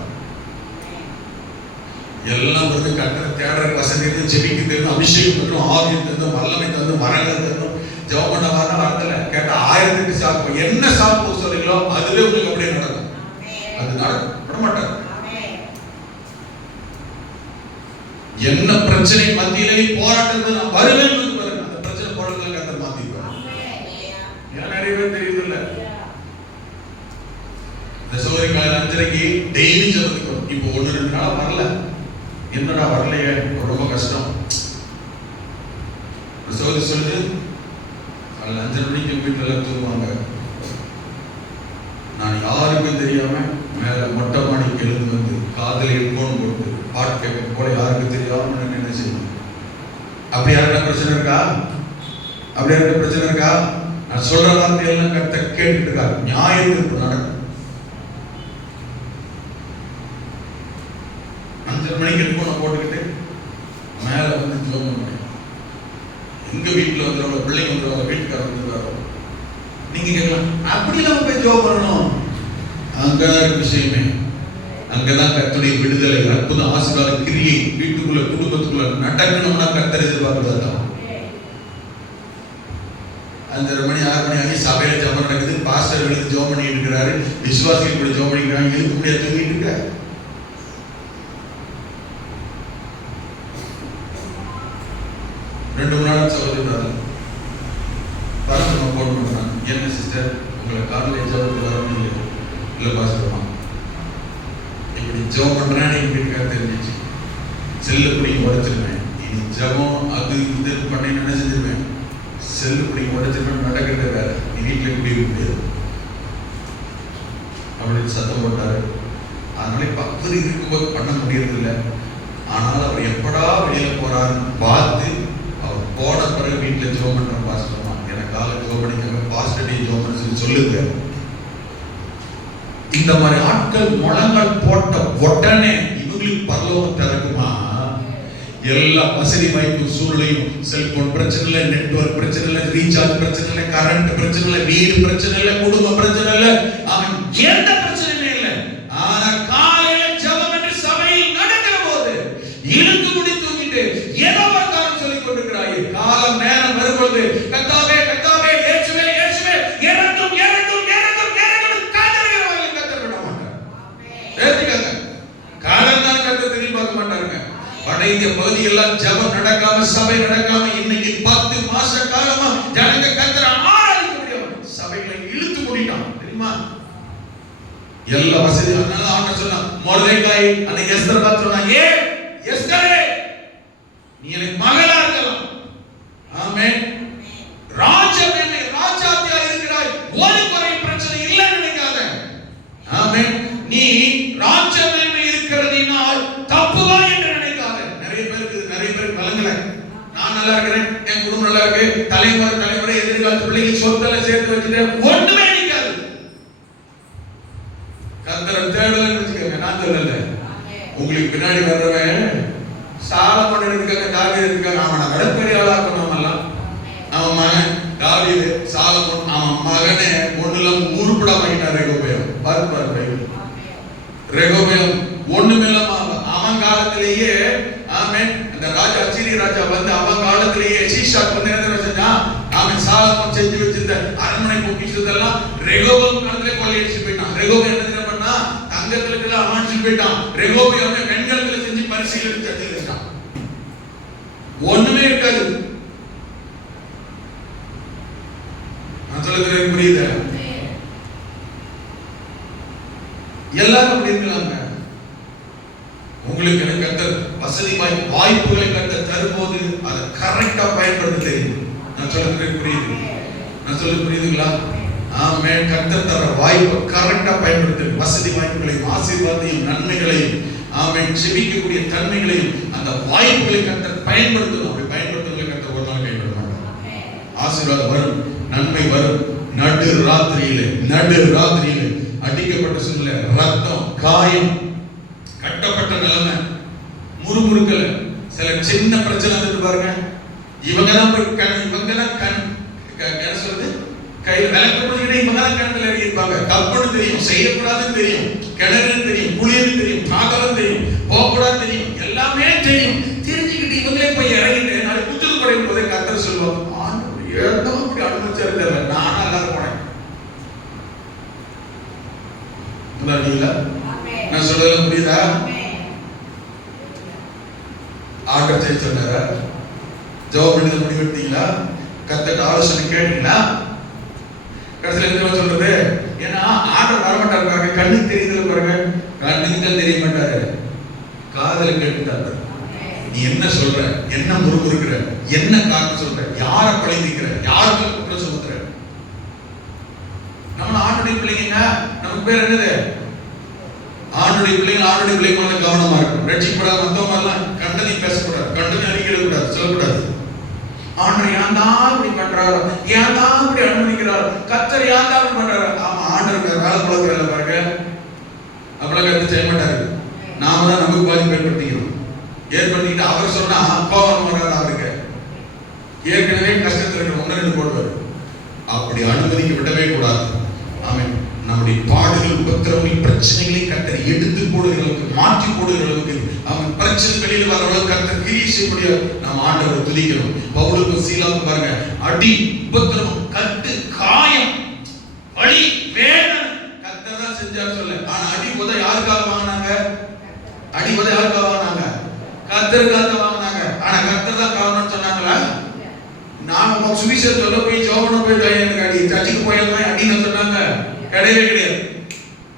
எல்லாம் வந்து கர்த்தர் தேடுற வசதி இருந்து, ஜெபிக்கு தெரியும், அபிஷேகம் தரும், ஆவியம் தரும், வல்லமை தரும், வரங்கள் தரும். ஜெபம் பண்ண வரல வரதில்லை. கேட்டா 1008 சாக்கு, என்ன சாக்கு சொல்றீங்களோ அதுவே உங்களுக்கு அப்படியே நடக்கும். அது நடக்க மாட்டாது. என்ன பிரச்சனை மத்தியிலே போராட்டத்தை நான் வருவேன் பாருங்க, அந்த பிரச்சனை போராட்டங்களை கர்த்தர் மாத்திடுவார். ஏன் நிறைய பேர் தெரியுது இல்ல, இந்த சோதனை கால 5:30க்கு டெய்லி ஜெபத்துக்கு இப்போ 1-2 நாளா வரல, என்னடா வரலையே ரொம்ப கஷ்டம். சோதனை சொல்லுது காலையில் 5:30 மணிக்கு வீட்டுல தூங்குவாங்க. நான் யாருக்கும் தெரியாம மேல மொட்டை மாடிக்கு எழுந்து வந்து காதல ஹெட்போன் போட்டு பாட்டு கேட்க போல யாருக்கும் தெரியாம என்ன செய்யணும். அப்படி யாருக்கா பிரச்சனை இருக்கா? அப்படி யாருக்க பிரச்சனை இருக்கா? நான் சொல்ற வார்த்தையெல்லாம் கர்த்தர் கேட்டுட்டு இருக்காரு. நியாயத்திற்கு நடக்கும். 5:30 மணிக்கு ஹெட்போனை போட்டுக்கிட்டு மேல வந்து ஜெபம் பண்ணுங்க. எங்க வீட்டுல வந்துடுவாங்க, பிள்ளைங்க வந்துடுவாங்க, வீட்டுக்காரர் வந்துடுவாங்க. நீங்க கேட்கலாம், அப்படி நம்ம போய் ஜெபம் பண்ணணும். அங்கதான் விஷயமே. அங்கதான் கர்த்தருடைய விடுதலை, அற்புத ஆசீர்வாத கிரியை வீட்டுக்குள்ள குடும்பத்துக்குள்ள நடக்கணும்னா கர்த்தர் எதிர்பார்க்கிறதா. 5:30 மணி 6 மணி ஆகி சபையில ஜெபம் நடக்குது, பாஸ்டர் எழுதி ஜெபம் பண்ணிட்டு இருக்கிறாரு, விசுவாசிகள் கூட ஜெபம் பண்ணிக்கிறாங்க, எழுத முடியாது, தூங்கிட்டு இருக்காரு. 2-3 நாள் சொல்லிடுறாரு, பரம போன் பண்றாங்க, என்ன சிஸ்டர் உங்களை காலையில் ஜெபத்துக்கு வரணும் இல்லை பாஸ்டர் இப்படி ஜெபம் பண்றேன்னு எங்க வீட்டுக்காரர் தெரிஞ்சிச்சு, செல்லு பிடிங்க உடைச்சிருவேன், இனி ஜெபம் அது இது பண்ணி என்ன செஞ்சிருவேன், செல்லு பிடிங்க உடைச்சிருவேன், நடக்கிறத வேற, நீ வீட்டுல குடிக்க முடியாது அப்படின்னு சத்தம் போட்டாரு. அதனால இப்ப அவர் இருக்கும்போது பண்ண முடியறது இல்லை. ஆனால் அவர் எப்படா வெளியில போறாருன்னு பார்த்து அவர் போன பிறகு வீட்டுல ஜெபம் பண்ற பாஸ்டர்மா எனக்கு காலை ஜெபம் பண்ணிக்காங்க, பாஸ்டர் ஜெபம் பண்ண சொல்லுங்க. இந்த மாதிரி ஆட்கள் முழங்கள் போட்ட உடனே இவங்களுக்கு பரலோகம் திறக்குமா? எல்லா வசதி வாய்ப்பு சூழ்நிலையும், செல்போன் பிரச்சனை இல்லை, நெட்வொர்க் பிரச்சனை இல்லை, ரீசார்ஜ் பிரச்சனை இல்லை, கரண்ட் பிரச்சனை இல்லை, வீடு பிரச்சனை இல்லை, குடும்ப பிரச்சனை இல்லை, அவன் எந்த பிரச்சனையுமே இல்லை. ஆனா காலையில ஜெபம் என்று சபையில் நடக்கிற போது இழுத்து முடி தூங்கிட்டு ஏதோ ஒரு காரணம் சொல்லிக் கொண்டிருக்கிறாய். காலம் நேரம் வரும்போது கர்த்தாவே கர்த்தாவே இயேசுவே இயேசுவே இறங்கும் இறங்கும் இறங்கும் இறங்கும் காதலிக்கிறவர்கள் கர்த்தர் விட மாட்டார். ஏத்திக்கங்க, காலம் தான் கர்த்தர் திரும்பி பார்க்க மாட்டாருங்க. வட இந்திய பகுதியெல்லாம் ஜெபம் நடக்காம, சபை நடக்காம இன்னைக்கு 10 மாச காலமா ஜனங்க கர்த்தரை ஆராதிக்க முடியாம சபைகளை இழுத்து மூடிட்டான் தெரியுமா? எல்லா வசதி. அதனால ஆண்டவர் சொன்னா, மொர்தெகாய் அன்னைக்கு எஸ்தர் பார்த்து சொன்னா, ஏ எஸ்தரே நீ எனக்கு மகளா இருக்கலாம், ஆமென், ராஜமேன்மை ராஜாத்தியா இருக்கிறாய், ஒரு குறை பிரச்சனை இல்லைன்னு நினைக்காத, ஆமென், நீ ராஜமேன்மை இருக்கிறதினால் தப்புவா என்று நினைக்காத. நிறைய பேருக்கு வழங்கல, நான் நல்லா இருக்கிறேன், என் குடும்பம் நல்லா இருக்கு, தலைமுறை எதிர்காலத்து பிள்ளைக்கு சொத்தெல்லாம் சேர்த்து வச்சுட்டேன், ஒண்ணுமே நிக்காது. கர்த்தரை தேடலன்னு வச்சுக்கோங்க, நான் சொல்லல. உங்களுக்கு பின்னாடி வர்றவன் சாலமோன் இருக்காங்க, தாவீது இருக்காங்க, அவனை கடற்பெரிய ஆளாக்கணும் எல்லாம். அவன் மகன் தாவீது, சாலமோன், அவன் மகனே ஒண்ணுலாம் உருப்படாம ஆகிட்டான். ரெகோபெயாம் பார்ப்பார் பைபிள். ரெகோபெயாம் ஒண்ணுமில்லாம அவன் காலத்திலேயே, ஆமென், அந்த ராஜா அசீரிய ராஜா வந்து அவன் காலத்திலேயே சீஷாக் வந்து என்ன செஞ்சான், அவன் சாலமோன் செஞ்சு வச்சிருந்த அரண்மனை பொக்கிஷத்தெல்லாம் ரெகோபெயாம் காலத்திலே கொள்ளையடிச்சு போயிட்டான். ரெகோபெயாம் என்ன பண்ணா, தங்கத்துல அமானிச்சு போயிட்டான். ரெகோபெயாம் வெண்கலத்துல செஞ்சு பரிசீலனை தட்டி வச்சான், ஒண்ணுமே இருக்காது. நான் சொல்லுகிறேன் புரியுதா? எல்லாரும் அப்படி இருக்கலாங்க. உங்களுக்கு எனக்கு கர்த்தர் வசதி வாய்ப்புகளை கர்த்தர் தரும்போது அதை கரெக்டா பயன்படுத்த தெரியும். நான் சொல்லுகிறேன் புரியுது? நான் சொல்ல புரியுதுங்களா? ஆமென். கர்த்தர் தர வாய்ப்பை கரெக்டா பயன்படுத்த, வசதி வாய்ப்புகளையும் ஆசீர்வாதத்தையும் நன்மைகளையும், ஆமென், ஜெபிக்கக்கூடிய தன்மைகளையும் அந்த வாய்ப்புகளை கர்த்தர் பயன்படுத்தணும். அப்படி பயன்படுத்துவதை கர்த்தர் ஒரு நாள் கைவிட மாட்டார். ஆசீர்வாதம் வரும், நன்மை வரும். நடு ராத்திரியில அடிக்கப்பட்ட சூழ்நிலை, ரத்தம், காயம், கட்டப்பட்ட நிலைமை, முறுமுறுக்கல, சில சின்ன பிரச்சனை வந்து பாருங்க, இவங்கதான் என்ன சொல்றது, கையில விளக்கு பிடிக்கிட்டு இவங்கதான் கிணத்துல இறங்கி இருப்பாங்க. கப்புன்னு தெரியும், செய்யக்கூடாதுன்னு தெரியும், கிணறுன்னு தெரியும், குளிர்னு தெரியும், பாகலம் தெரியும், போகக்கூடாது தெரியும், எல்லாமே தெரியும். தெரிஞ்சுக்கிட்டு இவங்களே போய் இறங்கிட்டு நாளை குத்துக்கு படையும் போதே கர்த்தர் சொல்லுவாங்க, ஏதோ அப்படி அனுமதிச்சிருந்தாரு, நானும் எல்லாரும் போனேன், உணர்ந்தீங்களா? நான் சொல்றது புரியுதா? ஆண்டவர் செய்ய சொன்னாரா? ஜெபம் பண்ணி முடிவெடுத்தீங்களா? கர்த்தர் ஆலோசனை கேட்டீங்களா? கடைசியில் என்ன சொல்றது? ஏன்னா ஆண்டவர் வரமாட்டாரு பாருங்க. கண்ணுக்கு தெரியுதுல பாருங்க. கண்ணுக்கு தான் தெரிய மாட்டாரு, காதல கேட்டுட்டாரு. நீ என்ன சொல்ற, என்ன முறுமுறுக்கிற, என்ன காரணம் சொல்ற, யார பழிக்கிற, யாருக்கு குற்றம் சுமத்துற? நம்ம ஆண்டுடைய பிள்ளைங்க, நமக்கு பேர் என்னது? ஆண்டுடைய பிள்ளைங்க. ஆண்டுடைய பிள்ளைங்க கவனமா இருக்கும். ரட்சிக்கப்படாத மத்தவங்க எல்லாம் கண்டதையும் பேசக்கூடாது, கண்டதையும் அறிக்கையிடக்கூடாது, சொல்லக்கூடாது. ஆண்டவர் ஏன் தான் இப்படி பண்றாரு, ஏன் தான் இப்படி அனுமதிக்கிறார், கர்த்தர் ஏன் தான் இப்படி பண்றாரு? ஆமா, ஆண்டவர் வேலை பழக்கிறத பாருங்க. அப்பெல்லாம் கருத்து செய்ய மாட்டாரு. நாம தான் நமக்கு பாதிப்பு ஏற்படுத்திக்கிறோம். ஏற்படுத்திக்கிட்டு அவர் சொன்னா கோபம் வராது. அவருக்கு ஏற்கனவே கஷ்டத்தில் இருக்கிற ஒன்று ரெண்டு போடுவார். அப்படி அனுமதிக்க விடவே கூடாது. ஆமென். நம்முடைய பாடுகள், உபத்திரவங்கள், பிரச்சனைகளை கர்த்தர் எடுத்து போடுகிறவர்களுக்கு, மாற்றி போடுகிறவர்களுக்கு, அவன் பிரச்சனை வெளியில வரவர்களுக்கு கர்த்தர் கிரியை செய்ய முடியாது. நாம் ஆண்டவரை துதிக்கிறோம். பவுலுக்கும் சீலாவுக்கும் பாருங்க, அடி, உபத்திரவம், கட்டு, காயம், வலி, வேதனை கர்த்தர் தான் செஞ்சார் சொல்ல. ஆனா அடி உதை யாருக்காக வாங்கினாங்க? அடி உதை யாருக்காக வாங்கினாங்க? கர்த்தருக்காக வாங்கினாங்க. ஆனா கர்த்தர் தான் காரணம்னு சொன்னாங்களா? நாம சுவிசேஷம் சொல்ல போய் ஜோபன போய் எனக்கு அடி, சர்ச்சுக்கு போய் அடின்னு சொன்னாங்க? கிடையவே கிடையாது.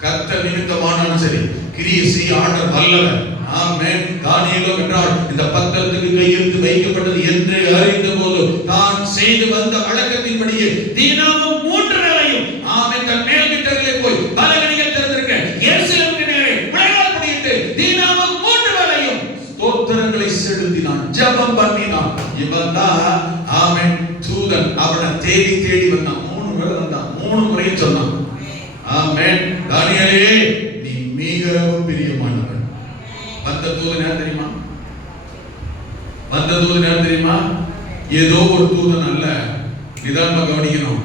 கர்த்தர் நிமித்தமானாலும் சரி, கிரியை செய்ய ஆண்டவர் வல்லவர். ஆமென். தானியேலோ என்றால் இந்த பத்திரத்துக்கு கையெழுத்து வைக்கப்பட்டது என்று அறிந்த போது தான் செய்து வந்த வழக்கத்தின்படியே தினமும் 3 வேளையும் ஆமென் தன் மேல் வீட்டர்களே போய் பலகணிகள் திறந்திருக்க எருசலேமுக்கு நேரே முழங்கால் படியிட்டு தினமும் 3 வேளையும் ஸ்தோத்திரங்களை செலுத்தினான், ஜெபம் பண்ணினான். இவன் தான் ஆமென் தூதன். அவனை தேடி தேடி வந்தான். 3 வேளை வந்தான், 3 முறையும் சொன்னான். ஆமென். தானியேலே, நீ மிகவும் பிரியமானவன். வந்த தூதன் யார் தெரியுமா? வந்த தூதன் யார் தெரியுமா? ஏதோ ஒரு தூதன் அல்ல. நிதானமா கவனிக்கணும்.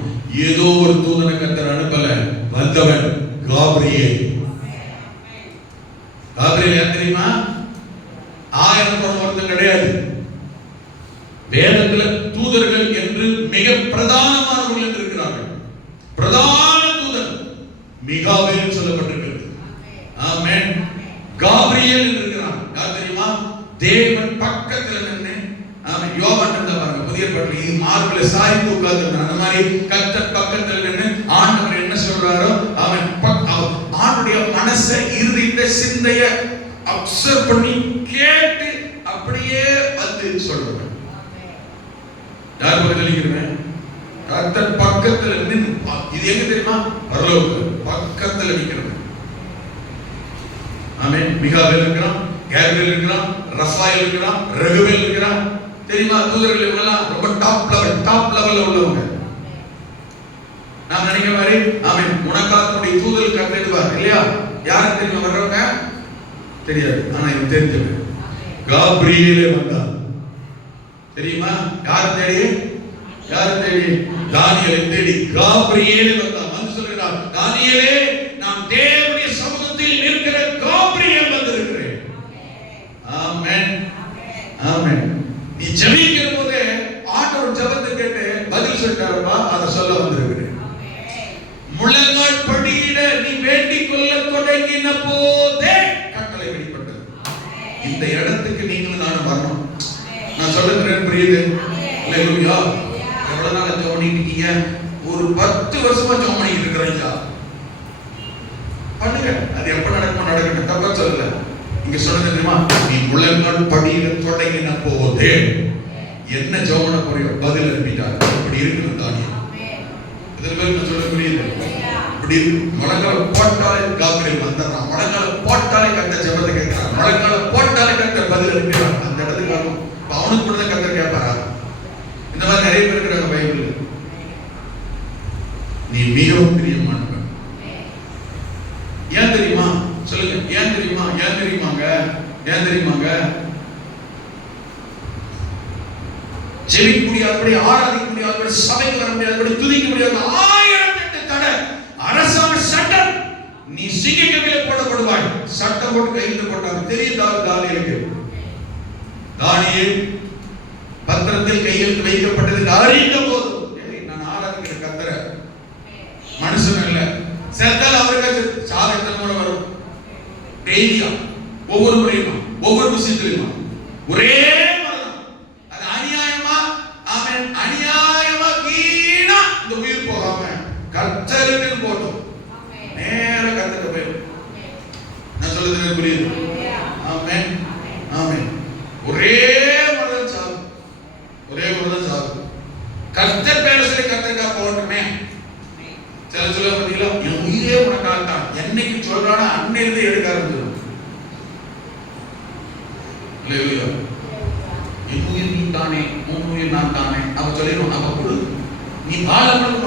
ஏதோ ஒரு தூதனை கர்த்தர் அனுப்பல. வந்தவன் காபிரியேல். காபிரியேல் யார் தெரியுமா? 1000 போன ஒருத்தன் கிடையாது. வேதத்துல தூதர்கள் என்று மிக பிரதானமானவர்கள் என்று இருக்கிறார்கள். பிரதான தூதன் மிகாவேல் சொல்லப்பட்டிருக்கிறது. ஆமென். காபிரியேல் என்று இருக்கிறான். யார் தெரியுமா? தேவன் பக்கத்துல நின்னு, ஆமென், யோவான் இருந்தா பாருங்க, புதிய ஏற்பாட்டில் மார்பில சாய்ந்து உட்கார்ந்து அந்த மாதிரி கர்த்தர் பக்கத்துல நின்னு ஆண்டவர் என்ன சொல்றாரோ அவன் ஆண்டுடைய மனசை, இருதயத்தை, சிந்தைய அப்சர்வ் பண்ணி கேட்டு அப்படியே வந்து சொல்றாங்க. யார் பக்கத்துல இருக்கிறேன்? கர்த்தர் பக்கத்துல நின்னு. இது எங்க தெரியுமா? பரலோகத்துல பக்கத்துல நிக்கிறது. ஆமென். மிகாவேல் இருக்கிறான், கேப்ரியேல் இருக்கிறான், ரஃபாயேல் இருக்கிறான், ரகுவேல் இருக்கிறான். தெரியுமா? தூதர்கள் இவங்கெல்லாம் ரொம்ப டாப் லெவல்ல உள்ளவங்க. நாம் நினைக்கிற மாதிரி ஆமென் உனக்காத்துடைய தூதர்கள் கர்த்தர் இல்லையா? யாருக்கு தெரியுமா வர்றவங்க? தெரியாது. ஆனா இது தெரிஞ்சது. காபிரியேலே வந்தான். தெரியுமா? யார் தேடி? யார் தேடி? தானியேலை தேடி காபிரியேலே வந்தான். வந்து சொல்கிறார், தானியேலே, நான் தேவனுடைய சமூகத்தில் நிற்கிற காபிரியேல் வந்திருக்கிறேன். ஆமென். ஆமென். நீ ஜெபிக்கிற போதே ஆண்டவர் ஜெபத்தை கேட்டு பதில் சொல்லிட்டாரப்பா, அதை சொல்ல வந்திருக்கிறேன். முழங்கால் படியிட நீ வேண்டிக் கொள்ள தொடங்கின போதே கட்டளை வெளிப்பட்டது. இந்த இடத்துக்கு நீங்களும் நானும் வரணும். நான் சொல்லுகிறேன், புரியுது? அல்லேலூயா. எவ்வளவு நாள் ஜெபம் பண்ணிட்டு இருக்கீங்க? ஒரு 10 வருஷமா ஜெபம் பண்ணிட்டு இருக்கிறீங்க. பண்ணுங்க. அது எப்ப நடக்குமோ நடக்கட்டும், தப்பா சொல்லல. இங்க சொல்றது தெரியுமா? நீ முழங்கால் படியிட தொடங்கின போதே என்ன ஜெபம் பண்ண போறியோ பதில் அனுப்பிட்டார். இப்படி இருக்குது தானியேல். இதுல பேர் நான் சொல்ல புரியுது? இப்படி முழங்கால் போட்டாலே காபிரியேல் வந்தான். முழங்கால் போட்டாலே கர்த்தர் ஜெபத்தை கேட்கிறான். முழங்கால் போட்டாலே கர்த்தர் பதில் அனுப்பிடுறான். அந்த இடத்துக்கு வரணும். அவனுக்கு கூட தான் கர்த்தர் கேட்பாரா? இந்த மாதிரி நிறைய பேர் இருக்கிறாங்க பைபிள்ல. நீ மிகவும் பிரியமானவன். ஏன் தெரியுமா? சொல்லுங்க. ஏன் தெரியுமா? ஏன் தெரியுமாங்க? ஏன் தெரியுமாங்க? ஜெபிக்க முடியாதபடி, ஆராதிக்க முடியாதபடி, சபைக்கு வர முடியாதபடி, துதிக்க முடியாத 1008 தடை அரசாங்க சட்டம். நீ சிங்கக்கவில போடப்படுவாய். சட்டம் போட்டு கையில் போட்டாங்க. தெரியுதா? தானியேலுக்கு தானியேல் பத்திரத்தில் கையெழுத்து வைக்கப்பட்டது அறிந்த போது, நான் ஆராதிக்கிற கர்த்தரை மனுஷன் இல்ல, செத்தால் அவருக்கு சாதகத்தன் மூலம் வரும்.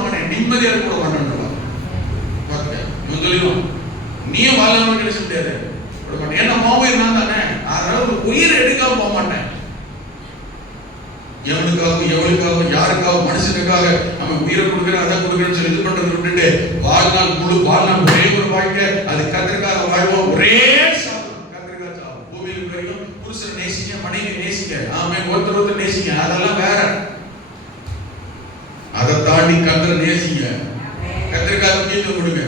மகனே நிம்மதியா இருக்க மாட்டேன் பாருங்க. இவன் சொல்லிடுவான், நீயும் வாழ்க்கை கிடைச்ச முடியாது, என்ன மாவும் நான் தானே, அதனால உயிரை எடுக்காம போக மாட்டேன். எவனுக்காக எவனுக்காக யாருக்காக மனுஷனுக்காக அவன் உயிரை கொடுக்குறேன் அதை கொடுக்குறேன்னு சொல்லி இது பண்றது விட்டுட்டு வாழ்நாள் முழு வாழ்நாள் ஒரே ஒரு வாழ்க்கை, அது கர்த்தருக்காக வாழ்வோம். ஒரே சாப்பிடும் கர்த்தருக்காக சாப்பிடும். பூமியில் வரைக்கும் புருஷனை நேசிக்க, மனைவி நேசிக்க, ஒருத்தர் ஒருத்தர் நேசிக்க, அதெல்லாம் வேற. அதை தாண்டி கர்த்தரை நேசிங்க, கர்த்தருக்காக முக்கியத்துவம் கொடுங்க.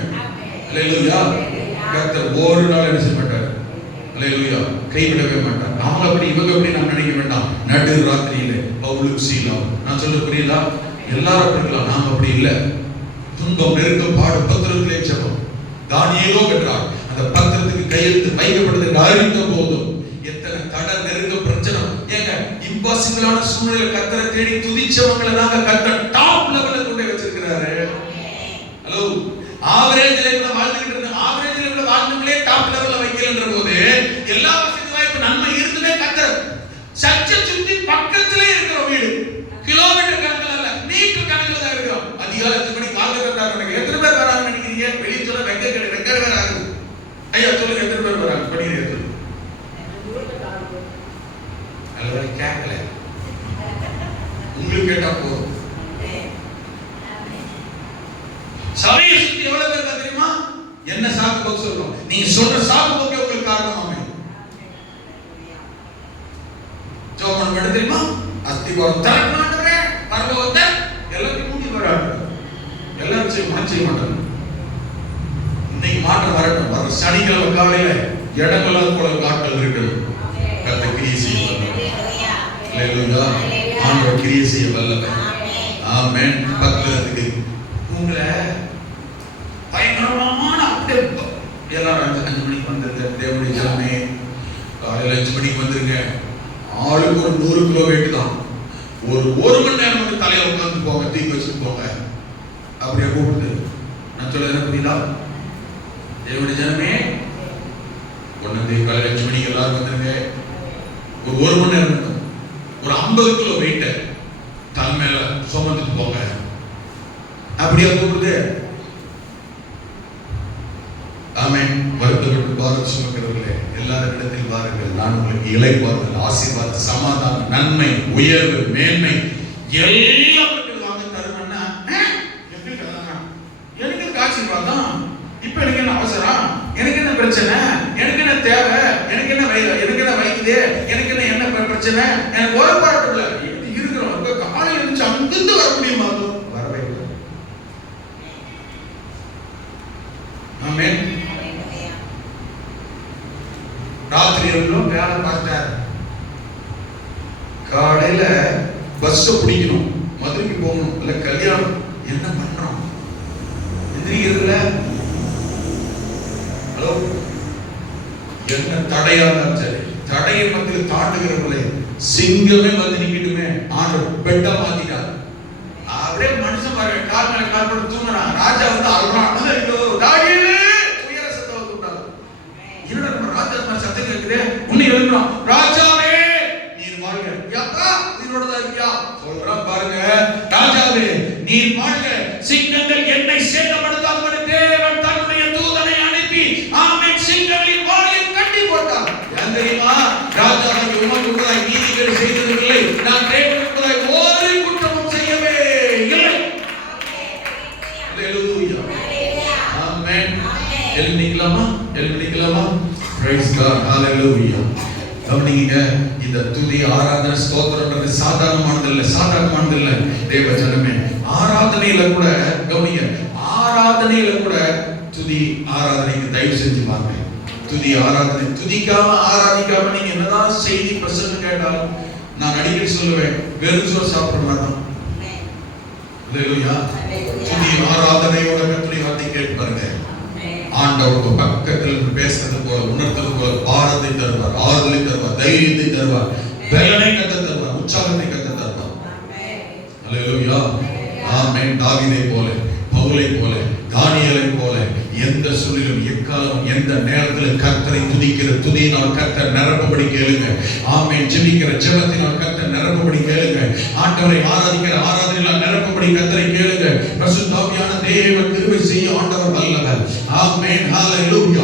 அல்லேலூயா. கர்த்தர் ஒரு நாள் என்ன செய்ய மாட்டார், அல்லேலூயா, கைவிடவே மாட்டார். அவங்க அப்படி இவங்க அப்படி நாம் நினைக்க வேண்டாம். நடு ராத்திரியிலே பவுலும் சீலாவும், நான் சொல்ல புரியுதா? எல்லாரும் அப்படி இருக்கலாம், நாம அப்படி இல்லை. துன்பம் நெருக்கம் பாடு பத்திரத்திலே ஜெபம். தானியேலோ பெற்றார், அந்த பத்திரத்துக்கு கையெழுத்து வைக்கப்படுது அறிந்த போதும் எத்தனை தடை நெருக்க பிரச்சனை. ஏங்க இம்பாசிபிளான சூழ்நிலை கர்த்தரை தேடி துதிச்சவங்களை தான் கர்த்தர் டாப் லெவல்ல கொண்டு வச்சிருக்கிறாரு. ஹலோ, ஆவரேஜ் லெவல்ல வாழ்ந்துகிட்டு இருந்த ஆவரேஜ் லெவல்ல வாழ்ந்தவங்களே டாப் லெவல்ல வைக்கலன்ற போது எல்லா வசதி வாய்ப்பு நன்மை இருந்துமே கர்த்தர் சர்ச்சை சுத்தி பக்கத்திலே இருக்கிற வீடு கிலோமீட்டர் கணக்கில் இல்ல மீட்டர் கணக்கில் தான் இருக்கிறோம். அதிகாலை 8 மணிக்கு வாங்க கட்டாங்க. எத்தனை பேர் வராங்க நினைக்கிறீங்க? வெளியே சொல்ல வெங்கட் பேர் ஆகுது. ஐயா சொல்லுங்க, எத்தனை பேர் வராங்க? படிக்கிறது கேட்கல, உங்களுக்கு கேட்டா போதும். சபையை சுத்தி எவ்வளவு பேர் தெரியுமா? என்ன சாக்கு போக்கு சொல்றோம், நீங்க சொல்ற சாக்கு போக்கே உங்களுக்கு காரணமாமே. ஜோமன் பண்ண தெரியுமா? அஸ்திவாரம் தரமாட்டவரே பரலோகத்தை எல்லாத்தையும் கூட்டி வராங்க. எல்லாரும் செய்ய மாட்டாங்க. இன்னைக்கு மாற்றம் வரட்டும். வர சனிக்கிழமை காலையில இடங்களால் போல காட்டல் இருக்கணும். கர்த்த கிரியை செய்ய வல்லவர். அல்லேலூயா. ஆண்டவர் கிரியை செய்ய வல்லவர். ஆமென். பக்தருக்கு உங்களை பயங்கரமான அப்படியே எல்லாரும் 5 மணிக்கு வந்துருங்க. தேவனுடைய ஜனமே காலையில் 5 மணிக்கு வந்துருங்க. ஆளுக்கு ஒரு 100 கிலோ வெயிட் தான். ஒரு மணி நேரம் மட்டும் தலையில உட்காந்து போங்க, தூக்கி வச்சுட்டு போங்க. அப்படியே கூப்பிட்டு நான் சொல்ல என்ன புரியுதா? தேவனுடைய ஜனமே ஒன்னு காலையில் 5 மணிக்கு எல்லாரும் வந்துருங்க. ஒரு மணி நேரம் இருக்கும். ஒரு 50 கிலோ வெயிட்ட தலை மேல சுமந்துட்டு போங்க. அப்படியே கூப்பிடுது. ஆமென். வருத்தப்பட்டு பாரம் சுமக்கிறவர்களே எல்லாரும் இடத்தில் பாருங்கள், நான் உங்களுக்கு இளைப்பாறுதல், ஆசீர்வாதம், சமாதானம், நன்மை, உயர்வு, மேன்மை எல்லாவற்றையும் வாங்க தருவேன்னா எப்படி கலங்கலாம்? எனக்கு ஆசீர்வாதம், இப்ப எனக்கு என்ன அவசரம், எனக்கு என்ன பிரச்சனை, எனக்கு என்ன தேவை, எனக்கு என்ன வலிக்குது, எனக்கு என்ன பிரச்சனை, எனக்கு ஒரு பாராட்டு இல்லை இருக்கிறோம். காலையில் இருந்துச்சு அங்கிருந்து வர முடியுமா? வரவே இல்லை. ஆமென். ராத்திரி எல்லாம் வேலை பார்த்தார். காலையில பஸ் பிடிக்கணும், மதுரைக்கு போகணும், இல்ல கல்யாணம், என்ன பண்றோம்? எதிரிகள்ல ஹலோ, என்ன தடையா இருந்தாலும் சரி, தடையை மத்தியில் தாண்டுகிறவர்களே சிங்கமே வந்து நிக்கட்டுமே ஆண்டவர் பெட்டா மாத்திட்டார். அப்படியே மனுஷன் பாருங்க, கால் மேல கால் போட்டு தூங்குறான். ராஜா வந்து அழுறான். தாடியிலே உயர சத்தம் விட்டாங்க. என்னடா நம்ம ராஜா மாதிரி சத்தம் கேக்குது? உன்னை எழுப்புறான். ராஜாவே நீர் வாழ்க. யாப்பா உயிரோட தான் இருக்கியா? சொல்றான் பாருங்க. ராஜாவே நீர் வாழ்க. சிங்கங்கள் என்னை சேதப்படுத்தாதபடி தேவன் தன்னுடைய தூதனை அனுப்பி ஆமென் சிங்கங்களின் வாயை கட்டி போட்டார். ஏன் தெரியுமா? ராஜாவை உமக்கு நீதிகள் செய்ததில்லை, நான் தேவனுக்கு ஒரு குற்றமும் செய்யவே இல்லை. அல்லேலூயா. ஆமென். எழுந்திக்கலாமா? Praise God. Hallelujah. கவனிங்க, இந்த துதி ஆராதனை ஸ்தோத்திரம்ன்றது சாதாரணமானது இல்லை. தேவ ஜனமே, ஆராதனையில கூட கவனிங்க, ஆராதனையில கூட துதி ஆராதனைக்கு தயவு செஞ்சு பாருங்க. துதி ஆராதனை துதிக்காம ஆராதிக்காம நீங்க என்னதான் செய்தி பிரசங்கம் கேட்டாலும் நான் அடிக்கடி சொல்லுவேன், வெறும் சோறு சாப்பிட மாட்டோம். அல்லேலூயா. துதி ஆராதனையோட கர்த்தருடைய வார்த்தை கேட்டு பாருங்க. ஆண்டவர் பக்கத்தில் பேசுறது போல, உணர்த்தது போல பாரத்தை தருவார், ஆறுதலை தருவார், தைரியத்தை தருவார், பலனை கத்த தருவார், உற்சாகத்தை கத்த தருவார். அல்லேலூயா. ஆமென். தாவீதை போல, பவுலை போல, தானியேலை போல எந்த சூழலிலும் எக்காலம் எந்த நேரத்தில் கர்த்தரை துதிக்கிற துதியினால் கர்த்தர் நிரப்பபடி கேளுங்க. ஆமென். ஜெபிக்கிற ஜெபத்தினால் கர்த்தர் நிரப்பபடி கேளுங்க. ஆண்டவரை ஆராதிக்கிற ஆராதனையால் நிரப்பபடி கர்த்தரை கேளுங்க. பரிசுத்த ஆவியான தேவன் கிருபை செய்ய ஆண்டவர் வல்லவர். ஆமென். ஹalleluya.